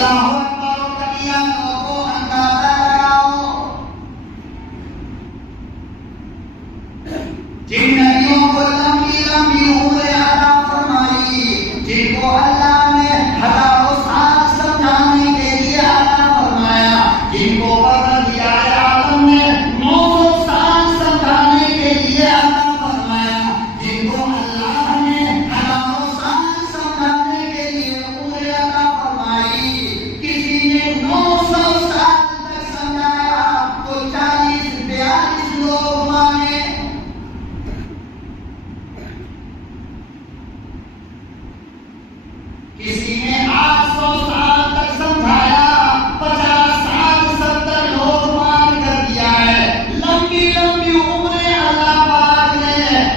अल्लाहु अकबर कबिया को अंदाजा लगाओ। जिन नबियों को लंबी लंबी उम्र अता फरमाई, जिनको अल्लाह ने हजारों साल समझाने के लिए अता फरमाया, जिनको बरदिया आलम ने 900 साल समझाने के लिए अता फरमाया, जिनको अल्लाह ने हजारों साल समझाने के लिए उम्र अता फरमाई। किसी ने 900 साल तक समझाया तो 40-42 लोग माने। किसी ने 800 साल तक समझाया, 50-60-70 लोग मान कर दिया है। लंबी लंबी उम्रें अल्लाह पाक ने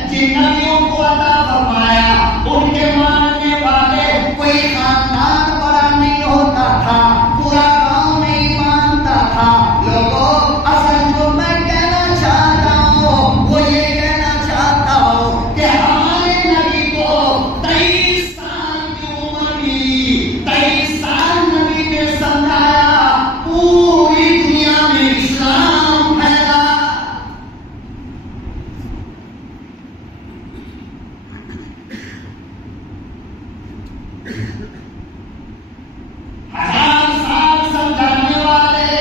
जिन नबियों को अता फरमाया, उनके मानने वाले कोई खानदान बड़ा नहीं होता था, पूरा गांव नहीं मानता था। लोगों, असल जो मैं कहना चाहता हूँ वो ये कहना चाहता हूँ कि हमारे नबी को 23 साल की उम्र मिली, 23 साल नबी ने समझाया, पूरी दुनिया में इस्लाम फैला। हजार साल समझाने वाले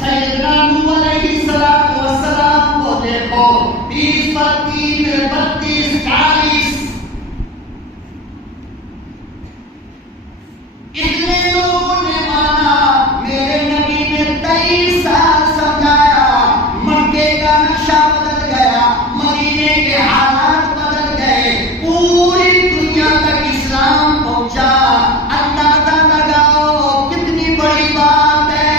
सैयदना नूह अलैहिस्सलाम को देखो, 20 पर 3 32 40 इतने लोगों ने माना। मेरे नबी ने 23 साल समझाया, मक्के का नक्शा बदल गया, मदीने के हालात बदल गए, पूरी दुनिया तक इस्लाम पहुंचा। अंदाजा लगाओ कितनी बड़ी बात है।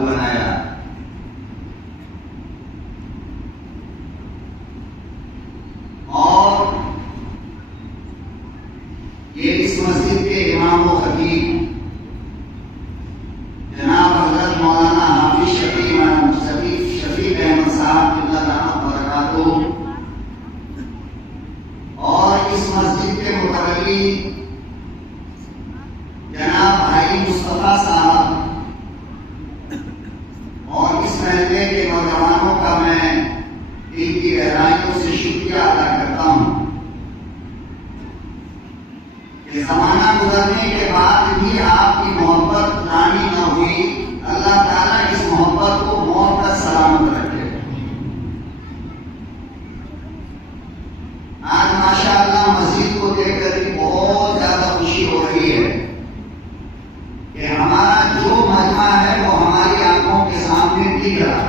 को बनाया। और ये इस मस्जिद के इमाम व खतीब जनाब हजरत मौलाना हाफिज शफीक अहमद साहब बरकातुहू और इस मस्जिद के मुतवल्ली जनाब भाई मुस्तफा साहब और इस महल्ले के नौजवानों का मैं दिल की गहराइयों से शुक्रिया अदा करता हूँ कि जमाना गुजरने के बाद भी आपकी मोहब्बत पुरानी न हुई। अल्लाह ताला इस मोहब्बत को मौत तक सलामत रखे। आज माशाअल्लाह मस्जिद को देखकर भी बहुत ज्यादा खुशी हो रही है कि हमारा जो मजमा है वो हमारी आंखों के सामने दिख रहा।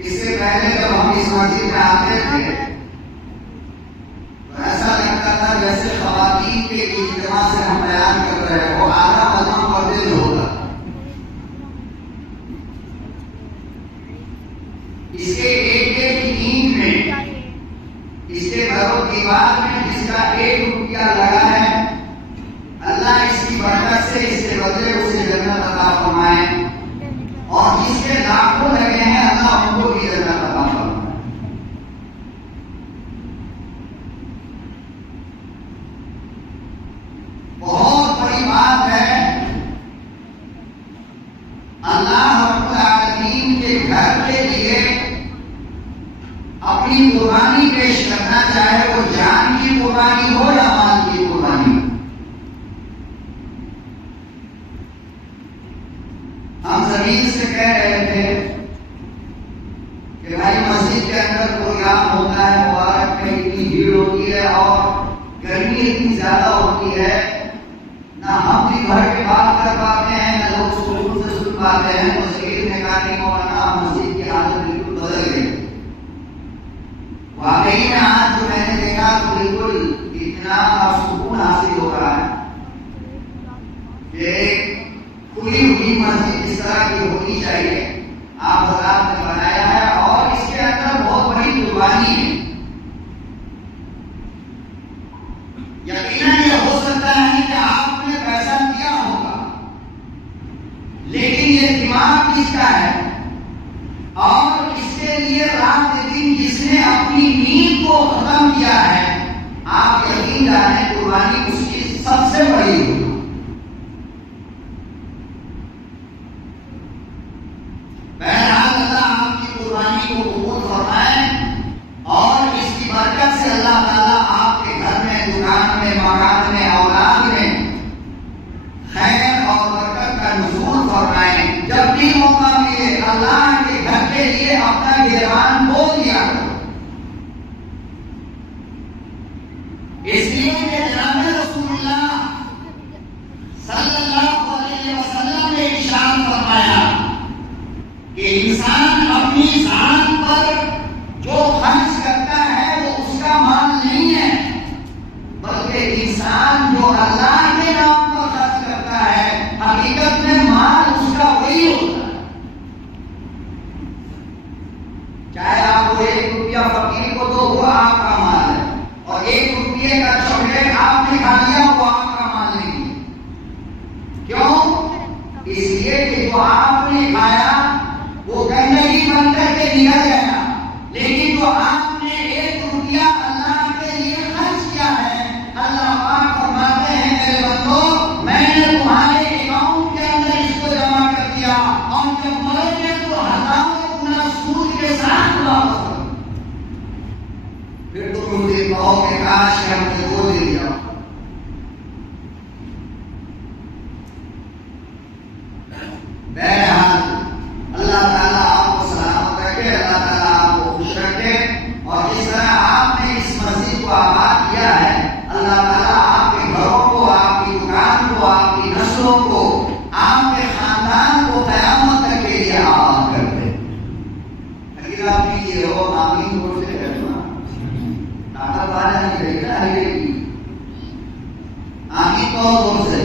इससे पहले जब हम इस मस्जिद में आते थे तो ऐसा लगता था जैसे ख़वातीन के इज्तिमा से हम बयान कर रहे हैं, वो आधा मजमा पर्दे में होगा। इसके एक एक ईंट में, इसके घरों दीवार में जिसका 1 रुपया लगा है, अल्लाह इसकी बरकत से इसके बदले उसे जन्नत अता फरमाए, और जिसके लाखों लगे हैं अल्लाह उनको भी जन्नत अता फरमाए। बहुत बड़ी बात है अल्लाह रब्बुल आलमीन के घर के लिए अपनी कुर्बानी पेश करना, चाहे वो जान की कुर्बानी हो या माल की कुर्बानी। हम जमीन से कह रहे थे कि भाई मस्जिद के अंदर प्रोग्राम होता है, मुबारक में इतनी भीड़ होती है और गर्मी इतनी ज्यादा होती है, ना हम भी घर के बात कर पाते हैं, ना लोग सुकून से सुन पाते हैं। तो शहीद ने कहा कि मौलाना मस्जिद की हालत बिल्कुल बदल गई। वाकई में आज जो मैंने देखा तो बिल्कुल इतना सुकून हासिल हो रहा है कि खुली हुई मस्जिद इस तरह की होनी चाहिए, आप हज़रात ने बनाया है और इसके अंदर बहुत बड़ी कुर्बानी है। यकीनन ये हो सकता है कि आपने पैसा दिया होगा, लेकिन ये दिमाग किसका है और इसके लिए रात दिन जिसने अपनी नींद को खत्म किया है, आप यकीन जाने कुर्बानी उसकी सबसे बड़ी होगी। बहरहाल अल्लाह आपकी कुर्बानी को कबूल फरमाए और इसकी बरकत से अल्लाह ताला आपके घर में, दुकान में, मकान में, औलाद में खैर और बरकत का नुज़ूल फरमाए। जब भी मौका मिले अल्लाह के घर के लिए अपना गिरबान बोल दिया करो। इसलिए कि जनाब रसूलुल्लाह सल्लल्लाहु अलैहि वसल्लम ने इरशाद फरमाया कि इंसान अपनी जान पर जो खर्च करता है वो उसका माल नहीं है, बल्कि इंसान जो अल्लाह के नाम पर खर्च करता है हकीकत में माल उसका वही होता है। चाहे आपको 1 रुपया फकीर को दो वो आपका माल है, और 1 रुपये का चॉकलेट आपने खा लिया वो आपका माल नहीं। क्यों? इसलिए कि जो आपने खाया वो गंदगी बन करके निकल गया, लेकिन जो आपने 1 रुपया अल्लाह के लिए खर्च किया है, अल्लाह पाक फरमाते हैं मेरे बंदो मैंने तुम्हारे अकाउंट के अंदर इसको जमा कर दिया और जब मरोगे तो हजारों गुना सूद के साथ वापस करो। फिर तुम मुझे कहोगे काश कि हमने वो दे दिया। बहरहाल अल्लाह ताला आपको सलामत रखे, अल्लाह ताला आपको खुश रखे, और जिस तरह आपने इस मस्जिद को आबाद किया है अल्लाह ताला आपके घरों को, आपकी दुकान को, आपकी नस्लों को, आपके खानदान को क़यामत तक के लिए आबाद कर दे। अगर आप कीजिए हो आमीन बोलते करना, ताकत वाला नहीं रहेगा रहेगी। आमीन कहो जोर से।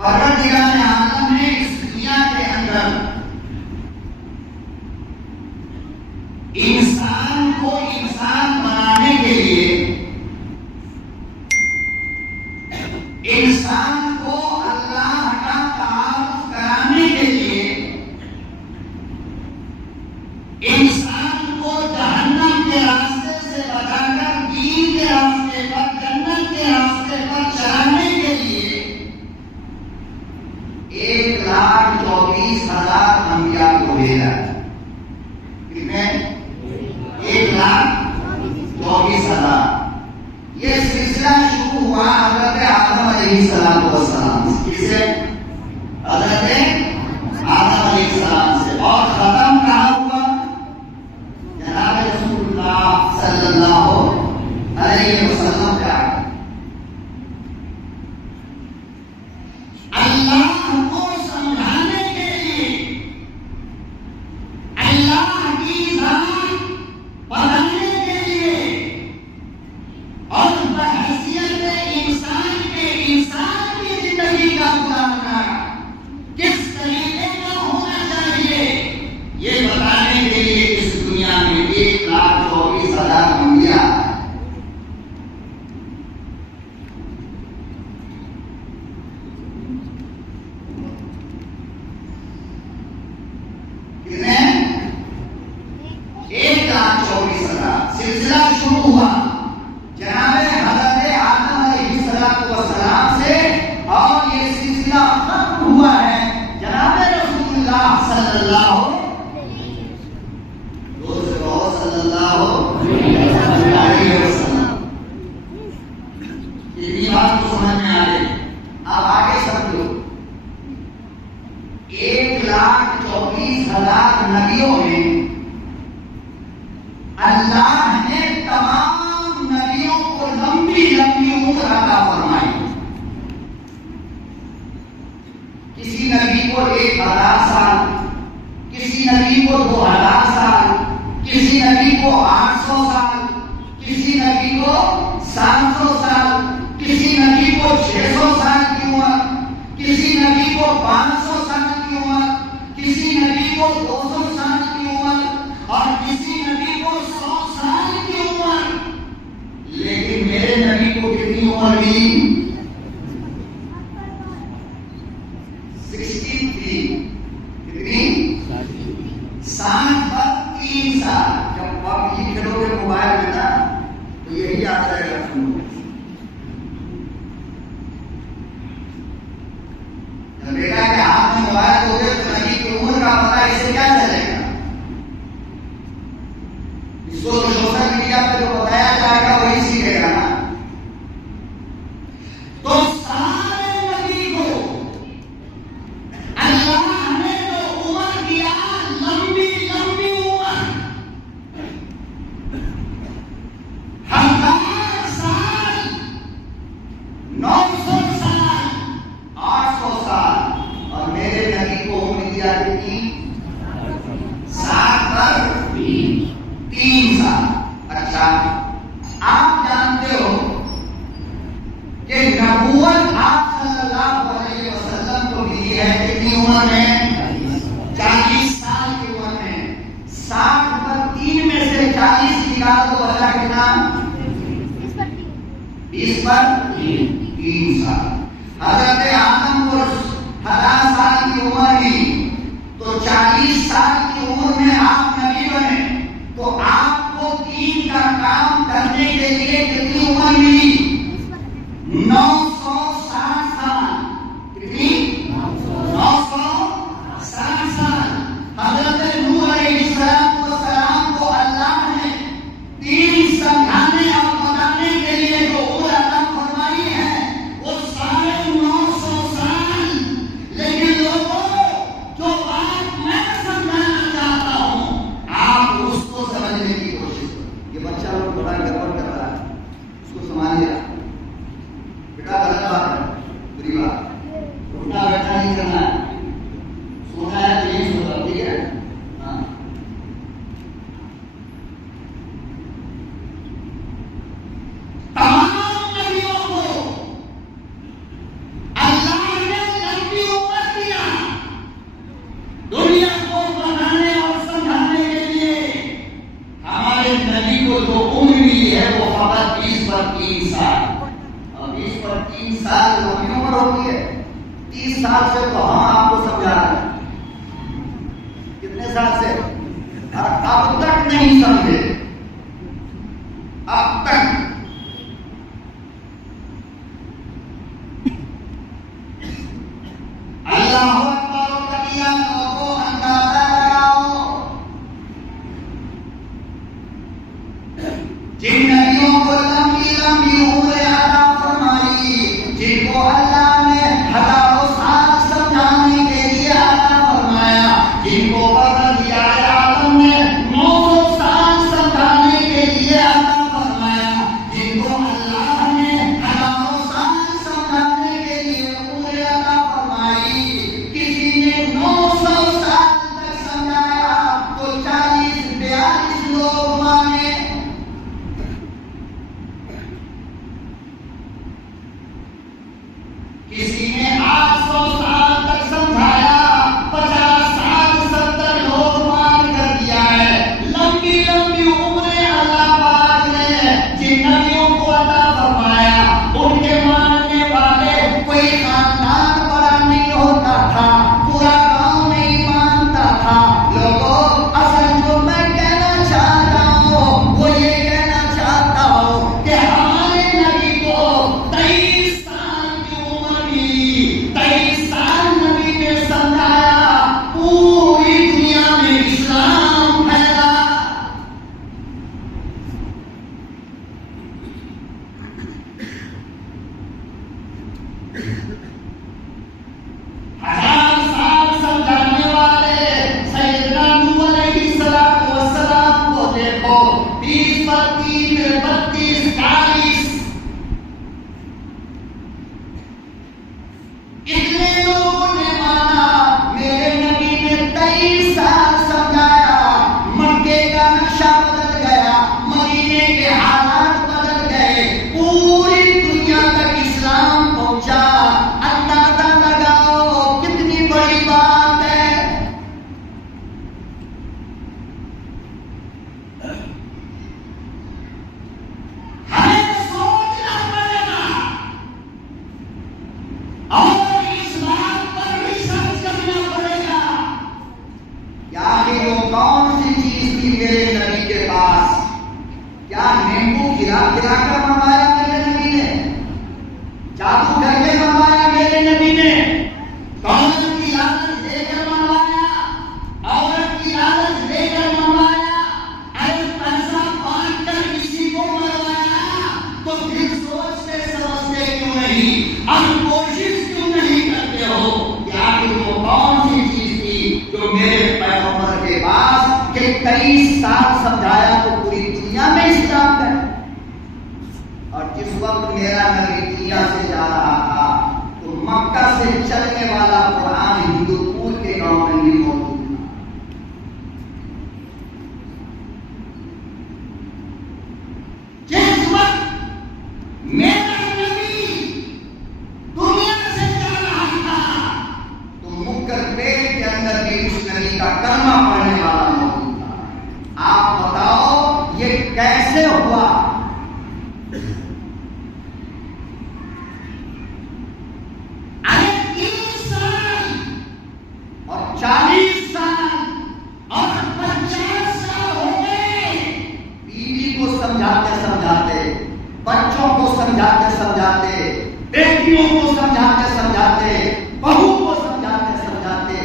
परवरदिगार आलम ने इस दुनिया के अंदर इंसान को इंसान बनाने के लिए, इंसान को अल्लाह का तारुफ कराने के लिए, इंसान को जहन्नम के रास्ते से बचाकर दीन के रास्ते पर, जन्नत के रास्ते पर चलाने के लिए 1,24,000 अंबिया को भेजा। कितने? 1,24,000। ये सिलसिला शुरू हुआ हज़रत आदम अलैहिस्सलाम से। किससे? हज़रत आदम अलैहिस्सलाम से। और खत्म कहाँ हुआ? जनाब रसूलुल्लाह सल्लल्लाहु अलैहि वसल्लम का। अल्लाह को समझाने के लिए, अल्लाह की जान बताने के लिए और बहैसियत इंसान के, इंसान की जिंदगी का गुजारना किस तरीके का होना चाहिए, ये बताने के लिए इस दुनिया में 1,24,000 अंबिया। कितने? 1,24,000। सिलसिला शुरू हुआ जनाबे हज़रत आदम अलैहिस्सलाम से और ये सिलसिला खत्म हुआ है जनाबे रसूलुल्लाह सल्लल्लाहु अलैहि वसल्लम। इतनी बात तो समझ में आ गई। अब आगे समझो, 1,24,000 नबियों में अल्लाह ने तमाम नबियों को लंबी लंबी उम्र अता फरमाई। किसी नबी को 1,000 साल, किसी नबी को 2,000 साल, किसी नबी को 800 साल, किसी नबी को 700 साल, किसी नबी को 600 साल की उम्र, किसी नबी को 500 साल की उम्र, किसी नबी को 200 साल की उम्र और किसी नबी को 100 साल की उम्र। लेकिन मेरे नबी को कितनी उम्र मिली? 63। कितनी? 60 पर 3 साल। जब आप ये खेलोगे मोबाइल में ना तो यही याद रहेगा। जब बेटा के हाथ में मोबाइल दोगे तो नबी की उम्र का पता इससे क्या चलेगा? इसको तो सोशल मीडिया पे जो बताया जाएगा वही सीखेगा ना। तो सारे नबी को अल्लाह ने जो उम्र दिया, लंबी लंबी उम्र, 1000 साल, 900 साल, 800 साल। और मेरे नबी को उम्र दिया कितनी? 60 पर 3 साल। अच्छा, आप जानते हो कि नबूवत आप सल्लल्लाहु अलैहि वसल्लम को मिली है कितनी उम्र में? 40 साल की उम्र में। 60 पर 3 में से 40 निकाल तो बचा कितना? 20 पर 3 साल। हज़रत आदम को 1000 साल की उम्र हुई तो 40 साल की उम्र में आप नबी बने, तो आपको दीन का काम करने के लिए कितनी उम्र मिली? 960 साल। कितनी? 960 साल। हज़रत नूह अलैहिस्सलाम को अल्लाह ने दीन समझाने और बताने के लिए जो उम्र अता फरमाई है वो 950 साल। लेकिन लोगों, जो बात मैं समझाना चाहता हूं आप उसको समझने की कोशिश करो। ये बच्चा लोग बड़ा गड़बड़ कर रहा है। 30 साल लंबी उम्र होती है। 30 साल से तो हम आपको समझा रहे हैं, कितने साल से, और अब तक नहीं समझे, अब तक। अल्लाह अकबर कबिरा को अंदाजा लगाओ, जिन नबियों को लंबी लंबी उम्र अता फरमाई, जिनको अल्लाह ने हजारों साल समझाने के लिए अता फरमाया, जिनको बदल आलम ने 900 साल समझाने के लिए अता फरमाया, जिनको अल्लाह ने हजारों साल समझाने के लिए उम्र अता फरमाई। किसी ने 900 साल तक समझाया तो 40-42 लोग माने। किसी ने 800 साल तक समझाया, 50-60-70 लोग मान कर दिया है। लंबी लंबी उम्रें अल्लाह पाक ने जिन नबियों को अता फरमाया, उनके मानने वाले कोई खानदान बड़ा नहीं होता था, पूरा गांव नहीं मानता था। लोगों, असल जो मैं कहना चाहता हूँ वो ये कहना चाहता हूँ कि हमारे नबी को 23 साल की उम्र मिली, 23 साल नबी ने समझाया, पूरी दुनिया में इस्लाम फैला। हजार साल समझाने वाले सैयदना नूह अलैहिस्सलाम वस्सलाम को देखो, 20, 25, 32, 40 इतने लोगों ने माना। मेरे नबी ने 23 साल समझाया, मक्के का नक्शा बदल गया, मदीने के हालात बदल गए, पूरी दुनिया तक इस्लाम पहुंचा। अंदाजा लगाओ कितनी बड़ी बात है। हमें सोचना पड़ेगा और इस बात पर रिसर्च करना पड़ेगा, क्या कि वो कौन सी चीज थी मेरे नबी के पास। क्या नींबू खिला खिला कर मंगाया मेरे नबी ने, जादू करके मंगाया मेरे नबी ने, कौन की लालच लेकर मंगाया, औरत की लालच लेकर मंगाया, अरे पैसा बांट कर किसी को मरवाया, तो फिर सोचते समझते क्यों नहीं, हम कोशिश क्यों नहीं करते हो। क्या कि वो कौन सी चीज थी जो मेरे पैगंबर के पास के 23 साल समझाया तो पूरी दुनिया में इस्लाम है। और जिस वक्त मेरा नबी दुनिया से जा रहा था तो मक्का से चलने वाला कुरान हिंदुपुर के गांव में भी मौजूद था। जिस वक्त मेरा नबी दुनिया से जा रहा था तो मुक्कर पेट के अंदर भी उस नबी का कलमा पढ़ने वाला मौजूद था। आप बताओ ये कैसे हुआ। अरे 30 साल और 40 साल और 50 साल हो गए, बीवी को समझाते समझाते, बच्चों को समझाते समझाते, बेटियों को समझाते समझाते, बहू को समझाते समझाते,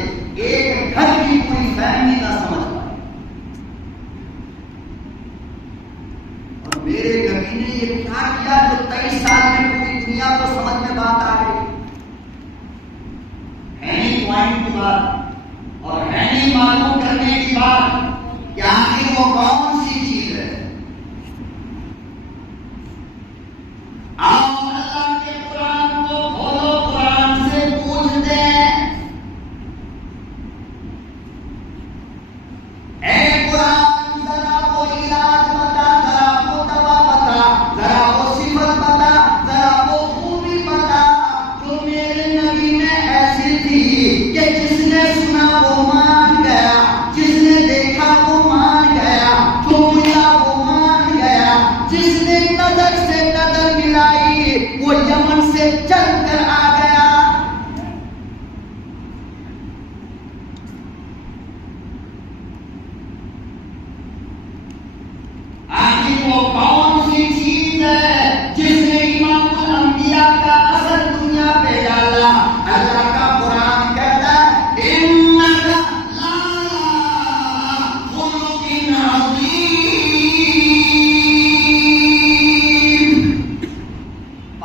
एक घर की पूरी फैमिली ना समझ पाई। और मेरे नबी ने ये क्या किया जो 23 साल में पूरी दुनिया को समझ में बात आ गई। है नहीं पॉइंट की बात और है नहीं मालूम करने की बात, क्या कि वो कौन सी चीज है। आओ अल्लाह के कुरान को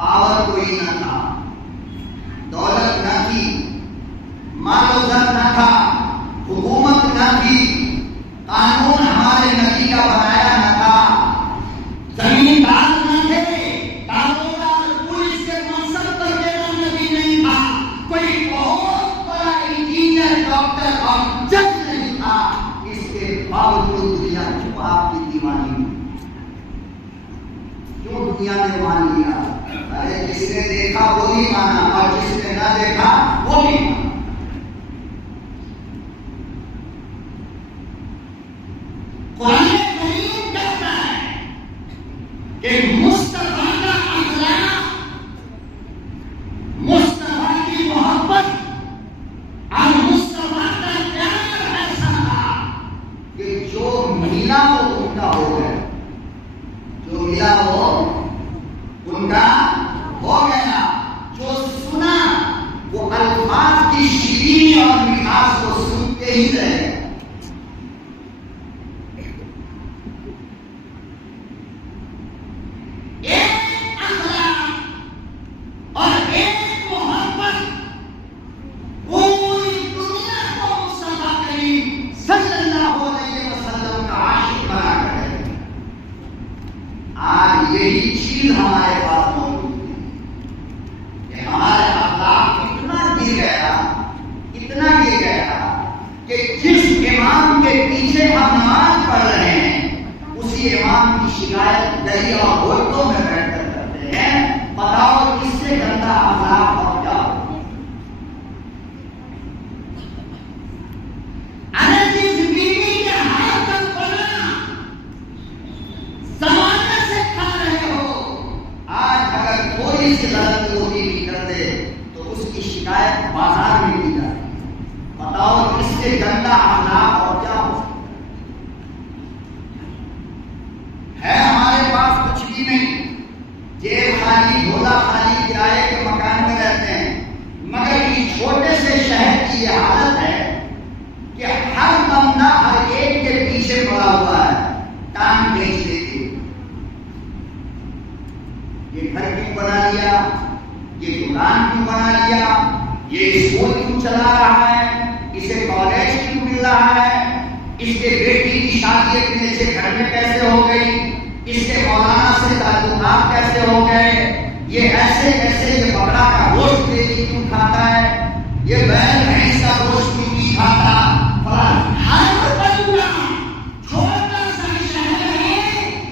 पावर कोई न था, दौलत न थी, माल-ओ-दर न था, हुकूमत न थी, कानून हमारे नबी का बनाया न था, जमींदार न थे, दारोगार पुलिस के मनसब पर देना नबी नहीं था, कोई बहुत बड़ा इंजीनियर, डॉक्टर और जज नहीं था। इसके बावजूद दुनिया क्यों आपकी दीवानी हुई? क्यों दुनिया ने मान लिया? अरे जिसने देखा वो ही माना और जिसने ना देखा वो भी माना। कुरान करीम कहता है कि मुस्तफा का अखलाक, मुस्तफा की मोहब्बत और मुस्तफा का प्यार ऐसा था कि जो मिला वो उनका हो गया, जो मिला वो उनका हो गया, जो सुना वो अल्फाज की शीरीनी और मिठास को सुनते ही रहे। यही चीज हमारे पास मौजूद है कि हमारे अखलाक इतना गिर गया कि जिस इमाम के पीछे हम नमाज पढ़ रहे हैं उसी इमाम की शिकायत गली और होटलों में बैठकर करते हैं। बताओ इससे गंदा अखलाक और क्या हो? गलत रोटी भी कर दे तो उसकी शिकायत बाजार में की जाए। बताओ इससे गंदा अखलाक और क्या हो? है हमारे पास कुछ भी नहीं, जेब खाली, झोला खाली, किराए के मकान में रहते हैं, मगर इस छोटे से शहर की यह हालत है कि हर बंदा हर एक के पीछे पड़ा हुआ है, टांग खींच लेती। ये घर क्यों बना लिया, ये दुकान क्यों बना लिया, ये स्कूल क्यों चला रहा है, इसे कॉलेज क्यों मिल रहा है, इसके बेटी की शादी इतने से घर में कैसे हो गई, इसके मौलाना से ताल्लुकात कैसे हो गए, ये ऐसे कैसे, ये बकरा का गोश्त डेली क्यों खाता है, ये बैल भैंस का गोश्त क्यों नहीं खाता। हर बंदा छोटा सा शहर है,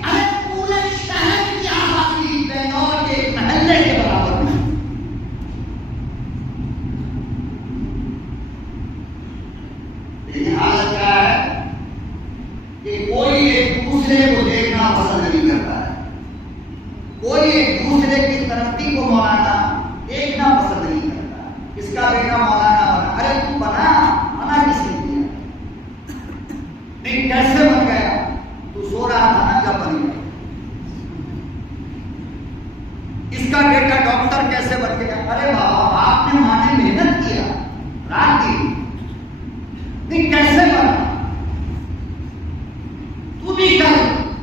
अरे पूरे शहर की आबादी बेनौर के महल्ले के बराबर में। लेकिन हालत क्या है कि कोई एक दूसरे को देखना पसंद नहीं करता है, कोई एक दूसरे की तरक्की को मौलाना देखना पसंद नहीं करता। इसका बेटा मौलाना बना, अरे तू बना, मना किसने किया? नहीं कैसे बन गया? तू सो रहा था ना जब बन गया। इसका बेटा डॉक्टर कैसे बन गया? अरे बाबा आपने माँ ने मेहनत किया, रात दिन। नहीं कैसे बना? तू भी कर,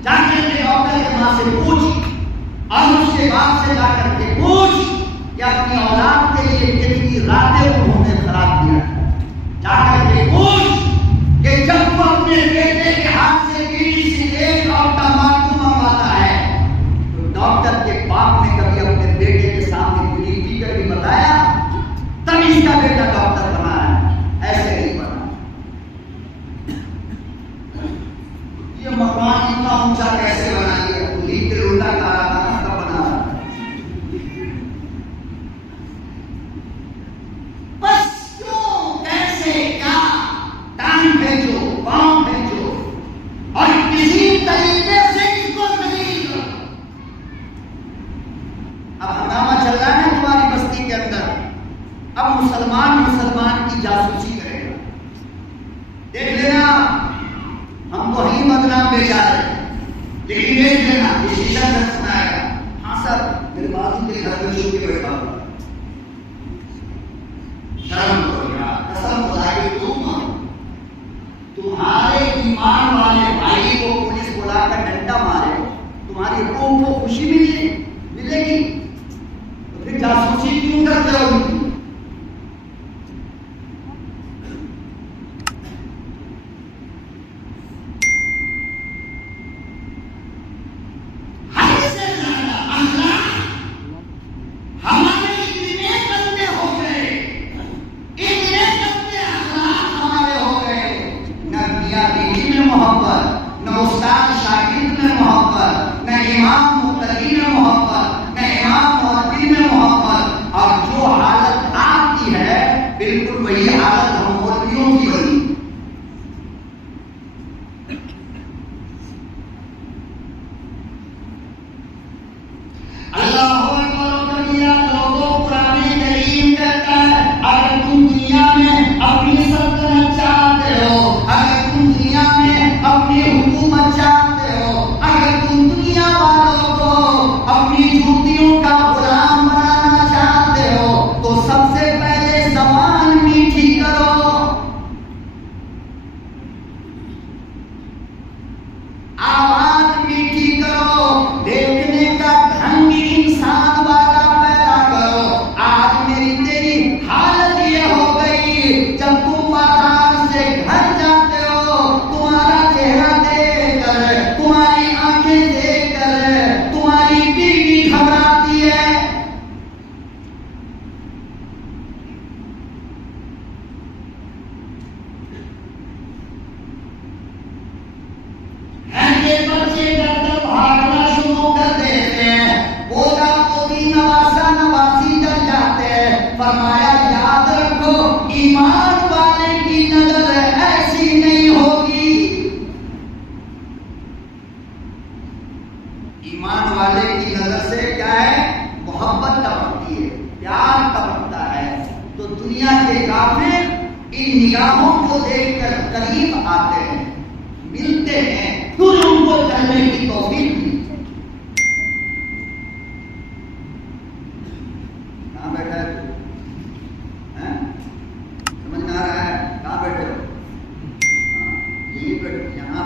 जाकर के डॉक्टर के माँ से पूछ और उसके बाप से जाकर के पूछ कि अपनी औलाद के लिए कितनी रातें उन्होंने खराब किया। जाकर के पूछ कि जब वो अपने बेटे के हाथ से बीड़ी सिगरेट और तंबाकू मंगवाता है तो डॉक्टर के बाप ने कभी अपने बेटे के सामने बीड़ी पीकर भी बताया तब इसका बेटा डॉक्टर बना है, ऐसे नहीं बना। ये मकान इतना ऊंचा कैसे बना दिया? लीक उल्टा करा था ना, कब बना? बस क्यों, कैसे, क्या, टांग भेजो, पांव भेजो और किसी तरीके से इसको दलील करो। अब हंगामा चल रहा है तुम्हारी बस्ती के अंदर, अब मुसलमान की जासूसी करेगा। देख लेना, हम तो ही बदनाम बेचारे, लेकिन देख लेना ये शीशा से सुनाएगा, हाँ सर मेरे बाजू के घर में छुप के बैठा हुआ। शर्म करो यार, कसम खुदा की तुम्हारे ईमान वाले भाई को पुलिस बुलाकर डंडा मारे, तुम्हारी रूह को खुशी मिलेगी? तो दुनिया के काफिर इन निगाहों को देखकर करीब आते हैं, मिलते हैं, फिर उनको चलने की तौफीक मिलती है। कहाँ बैठा है तू? समझ में आ रहा है? कहाँ बैठे हो? यही बैठो, यहाँ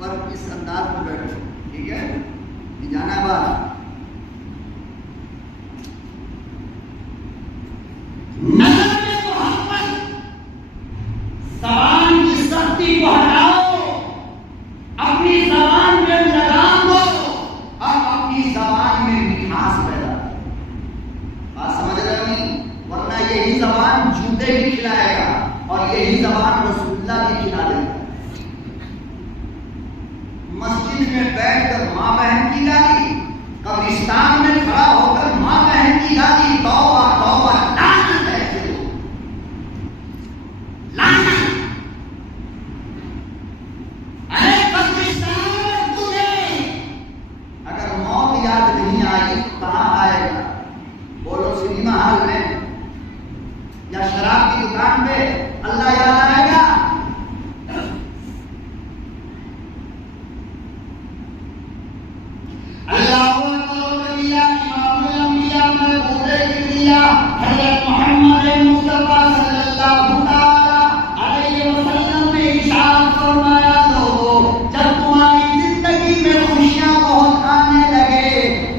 पर इस अंदाज में बैठो, ठीक है? नहीं जाना है बाहर। ज़बान की सख्ती को हटाओ, अपनी ज़बान में लगाम दो और अपनी ज़बान में मिठास पैदा करो। बात समझ रहे हो नहीं? वरना यही ज़बान जूते भी खिलाएगा और यही ज़बान रसूलुल्लाह भी खिला देगा। मस्जिद में बैठकर माँ बहन की गाली, कब्रिस्तान में खड़ा होकर माँ बहन की गाली, तौबा तौबा, लानत है ऐसे लोग, लानत। अरे कब्रिस्तान में तुम्हें अगर मौत याद नहीं आई तो कहाँ आएगा? बोलो, सिनेमा हॉल में या शराब की दुकान पे अल्लाह याद आएगा? हज़रत मोहम्मद मुस्तफा सल्लल्लाहु अलैहि वसल्लम ने इरशाद फरमाया, लोगों, जब तुम्हारी जिंदगी में खुशियां बहुत आने लगे,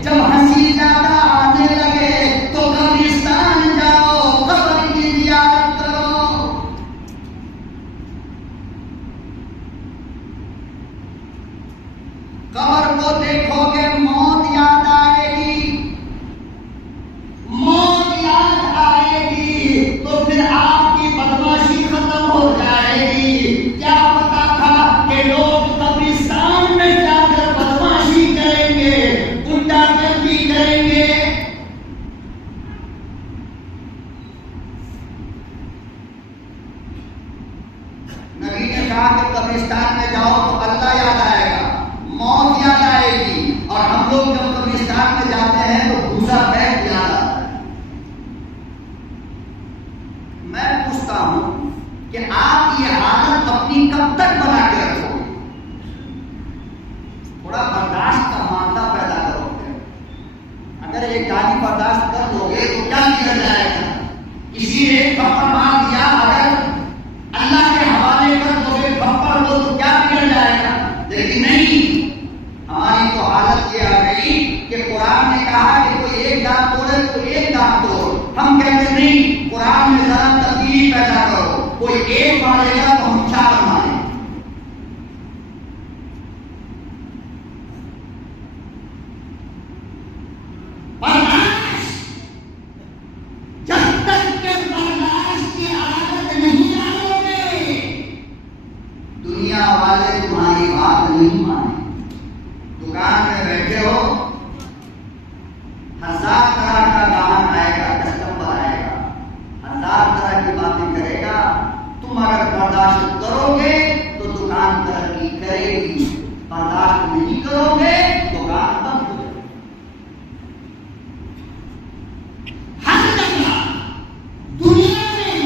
जब हंसी ज्यादा आने लगे, तो कब्रिस्तान जाओ, कब्र की जियारत करो। कब्र को देखोगे, मौत याद आएगी, तो फिर आपकी बदमाशी खत्म हो जाएगी। क्या पता था कि लोग कब्रिस्तान में जाकर बदमाशी करेंगे, गुंडागर्दी करेंगे। नबी ने कहा कि कब्रिस्तान में जाओ तो अल्लाह याद आएगा, मौत याद आएगी, और हम लोग जब कब्रिस्तान में जाते हैं तो भूसा बैठ याद आता है। मैं पूछता हूं कि आप ये आदत अपनी कब तक बना के रखोगे? थोड़ा बर्दाश्त का मादा पैदा करोगे। अगर एक गाली बर्दाश्त कर लोगे तो क्या किया जाएगा? किसी ने थप्पड़ मार दिया, अगर अल्लाह के हवाले कर दोगे थप्पड़ दो तो क्या किया जाएगा? लेकिन नहीं, हमारी तो हालत ये आ गई कि कुरान ने कहा कि कोई एक दांत तोड़े तो एक दांत तोड़, हम कहते नहीं, कुरान में जरा तब्दीली पैदा करो, कोई एक मारेगा तो हम चार मारें। जब तक के बर्दाश्त की आदत नहीं डालोगे, दुनिया वाले तुम्हारी बात नहीं माने। दुकान में बैठे हो, 1000 तरह का ग्राहक आएगा, कस्टमर आएगा, 1000 तरह की बातें करेगा। तुम अगर बर्दाश्त करोगे तो दुकान तरक्की करेगी, बर्दाश्त नहीं करोगे दुकान बंद हो जाएगी। हर जगह दुनिया में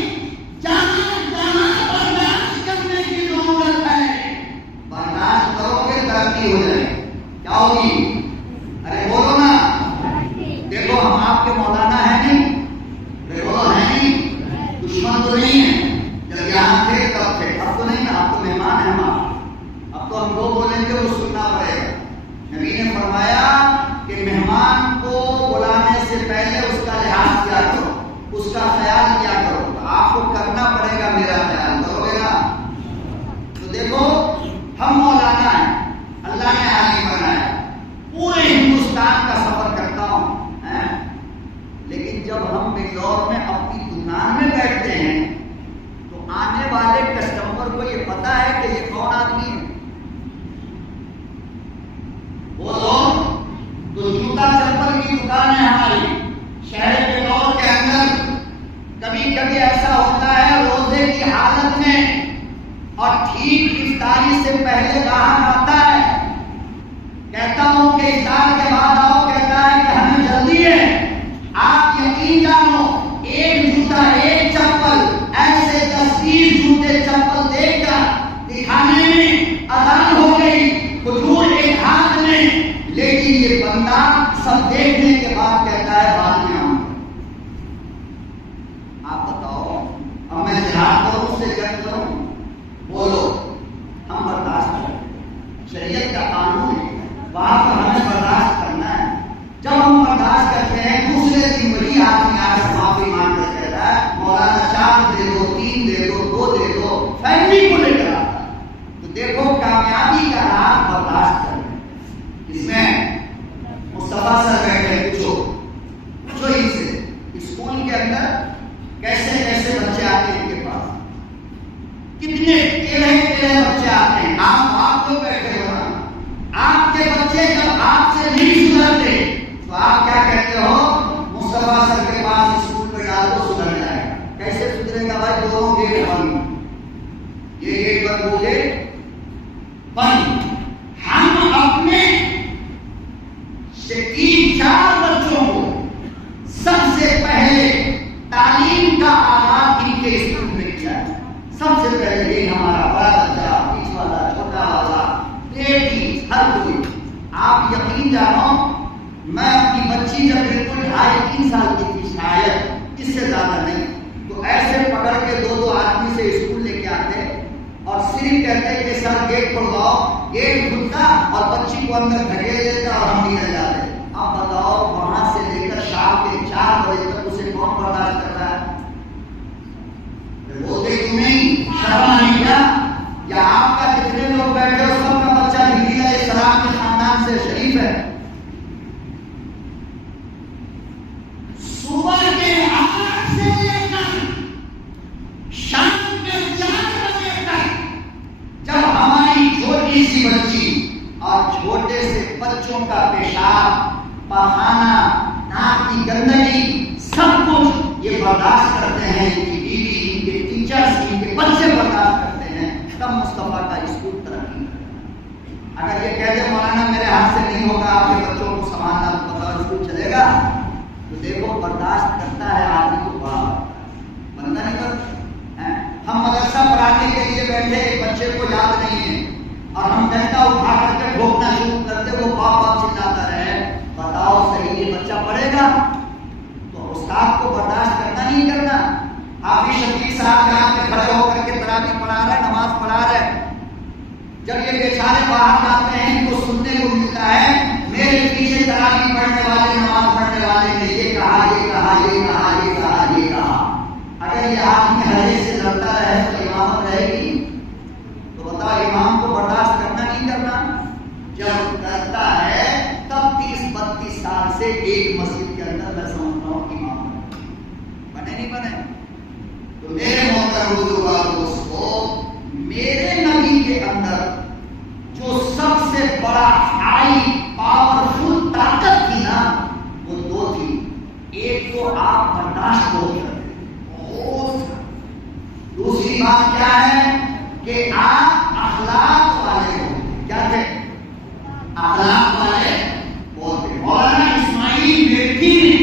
जहां जहां बर्दाश्त करने की जरूरत है, बर्दाश्त करोगे तरक्की हो जाएगी। क्या होगी? अरे बोलो ना। देखो, हम आपके मौलाना है नहीं, देखो है नहीं, दुश्मन तो नहीं है। जब यहाँ थे तब थे, अब तो नहीं ना, अब तो मेहमान है हम। अब तो हम लोग बोलेंगे वो सुनना पड़ेगा। नबी ने फरमाया कि मेहमान को बुलाने से पहले उसका लिहाज किया करो, उसका ख्याल किया करो। तो आपको करना पड़ेगा मेरा ख्याल, करोगे ना? तो देखो, हम मौलाना हैं, अल्लाह ने आलिम बनाया, पूरे हिंदुस्तान का सफर करता हूं, लेकिन जब हम बेंगलोर में अपनी दुकान में बैठते हैं तो आने वाले कस्टमर को ये पता है कि ये कौन आदमी है। बोलो, तो जूता चप्पल की दुकान है हमारी शहर बेंगलोर के अंदर। कभी कभी ऐसा होता है रोजे की हालत में और ठीक इफ्तारी से पहले ग्राहक आता है, कहता हूं कि इफ्तार के बाद आओ, कहता है कि हमें जल्दी है। आप यकीन जानो, एक जूता एक बंद, ये गेट बंद हो गए बंद। हम अपने से 3-4 बच्चों को सबसे पहले तालीम का आगाज इनके स्कूल में किया। सबसे पहले ये हमारा बड़ा बच्चा, बीच वाला, छोटा वाला, बेटी, हर कोई। आप यकीन जानो, मैं अपनी बच्ची जब बिल्कुल 2.5-3 साल की थी, शायद इससे ज्यादा नहीं, तो ऐसे पकड़ के 2-2 आदमी से स्कूल लेके आते और सिर्फ कहते कि सर गेट खुलवाओ, गेट खुलता और बच्ची को अंदर धकेल देता और हम निकल जाते। अब बताओ, वहां से लेकर शाम के 4 बजे तक उसे कौन बर्दाश्त करता है? बोलते क्यों नहीं? शर्म नहीं क्या? या आपका जितने लोग बैठे हो सबका बच्चा नबी अलैहिस्सलाम के खानदान से शरीफ है? सुबह के 8 से लेकर शाम के 4 बजे तक जब हमारी छोटी सी बच्ची और छोटे से बच्चों का पेशाब, पखाना, नाक की गंदगी, सब कुछ ये बर्दाश्त करते हैं, इनकी बीवी, इनके टीचर्स, इनके बच्चे बर्दाश्त करते हैं, तब मुस्तफा का स्कूल तरक्की करेगा। अगर ये कह दे मौलाना मेरे हाथ से नहीं होगा, आपके बच्चों को संभालना, तो बताओ स्कूल चलेगा? तो देखो, बर्दाश्त करता है आदमी को बनता नहीं करता। हम मदरसा पढ़ाने के लिए बैठे, एक बच्चे को याद नहीं है और हम डंडा उठा करके ठोकना शुरू करते, वो बाप बाप चिल्लाता रहे, बताओ सही ये बच्चा पढ़ेगा? तो उस्ताद को बर्दाश्त करना नहीं करना। हाफिज शफीक साहब यहाँ पे खड़े होकर के तरावी पढ़ा रहे, नमाज पढ़ा रहे, जब ये बेचारे बाहर जाते हैं इनको सुनने को मिलता है, मेरे पीछे तरावी पढ़ने वाले, नमाज पढ़ने वाले ने ये कहा, ये कहा, ये कहा, ये कहा, ये कहा। अगर ये आदमी हदीस से लड़ता रहे तो इमामत रहेगी? तो बताओ, इमाम को बर्दाश्त करना नहीं करना? जब करता है तब 30-32 साल से एक मस्जिद के अंदर मैं समझता हूँ इमाम बने नहीं बने। तो मेरे मोहतरम दोस्तों, मेरे नबी के अंदर जो सबसे बड़ा हाई पावरफुल ताकत थी ना, वो 2 थी। एक तो आप बर्दाश्त हो सकते, दूसरी बात क्या है कि आप अखलाक वाले हो। क्या थे? अखलाक वाले बोलते। मौलाना इस्माइल मिर्की ने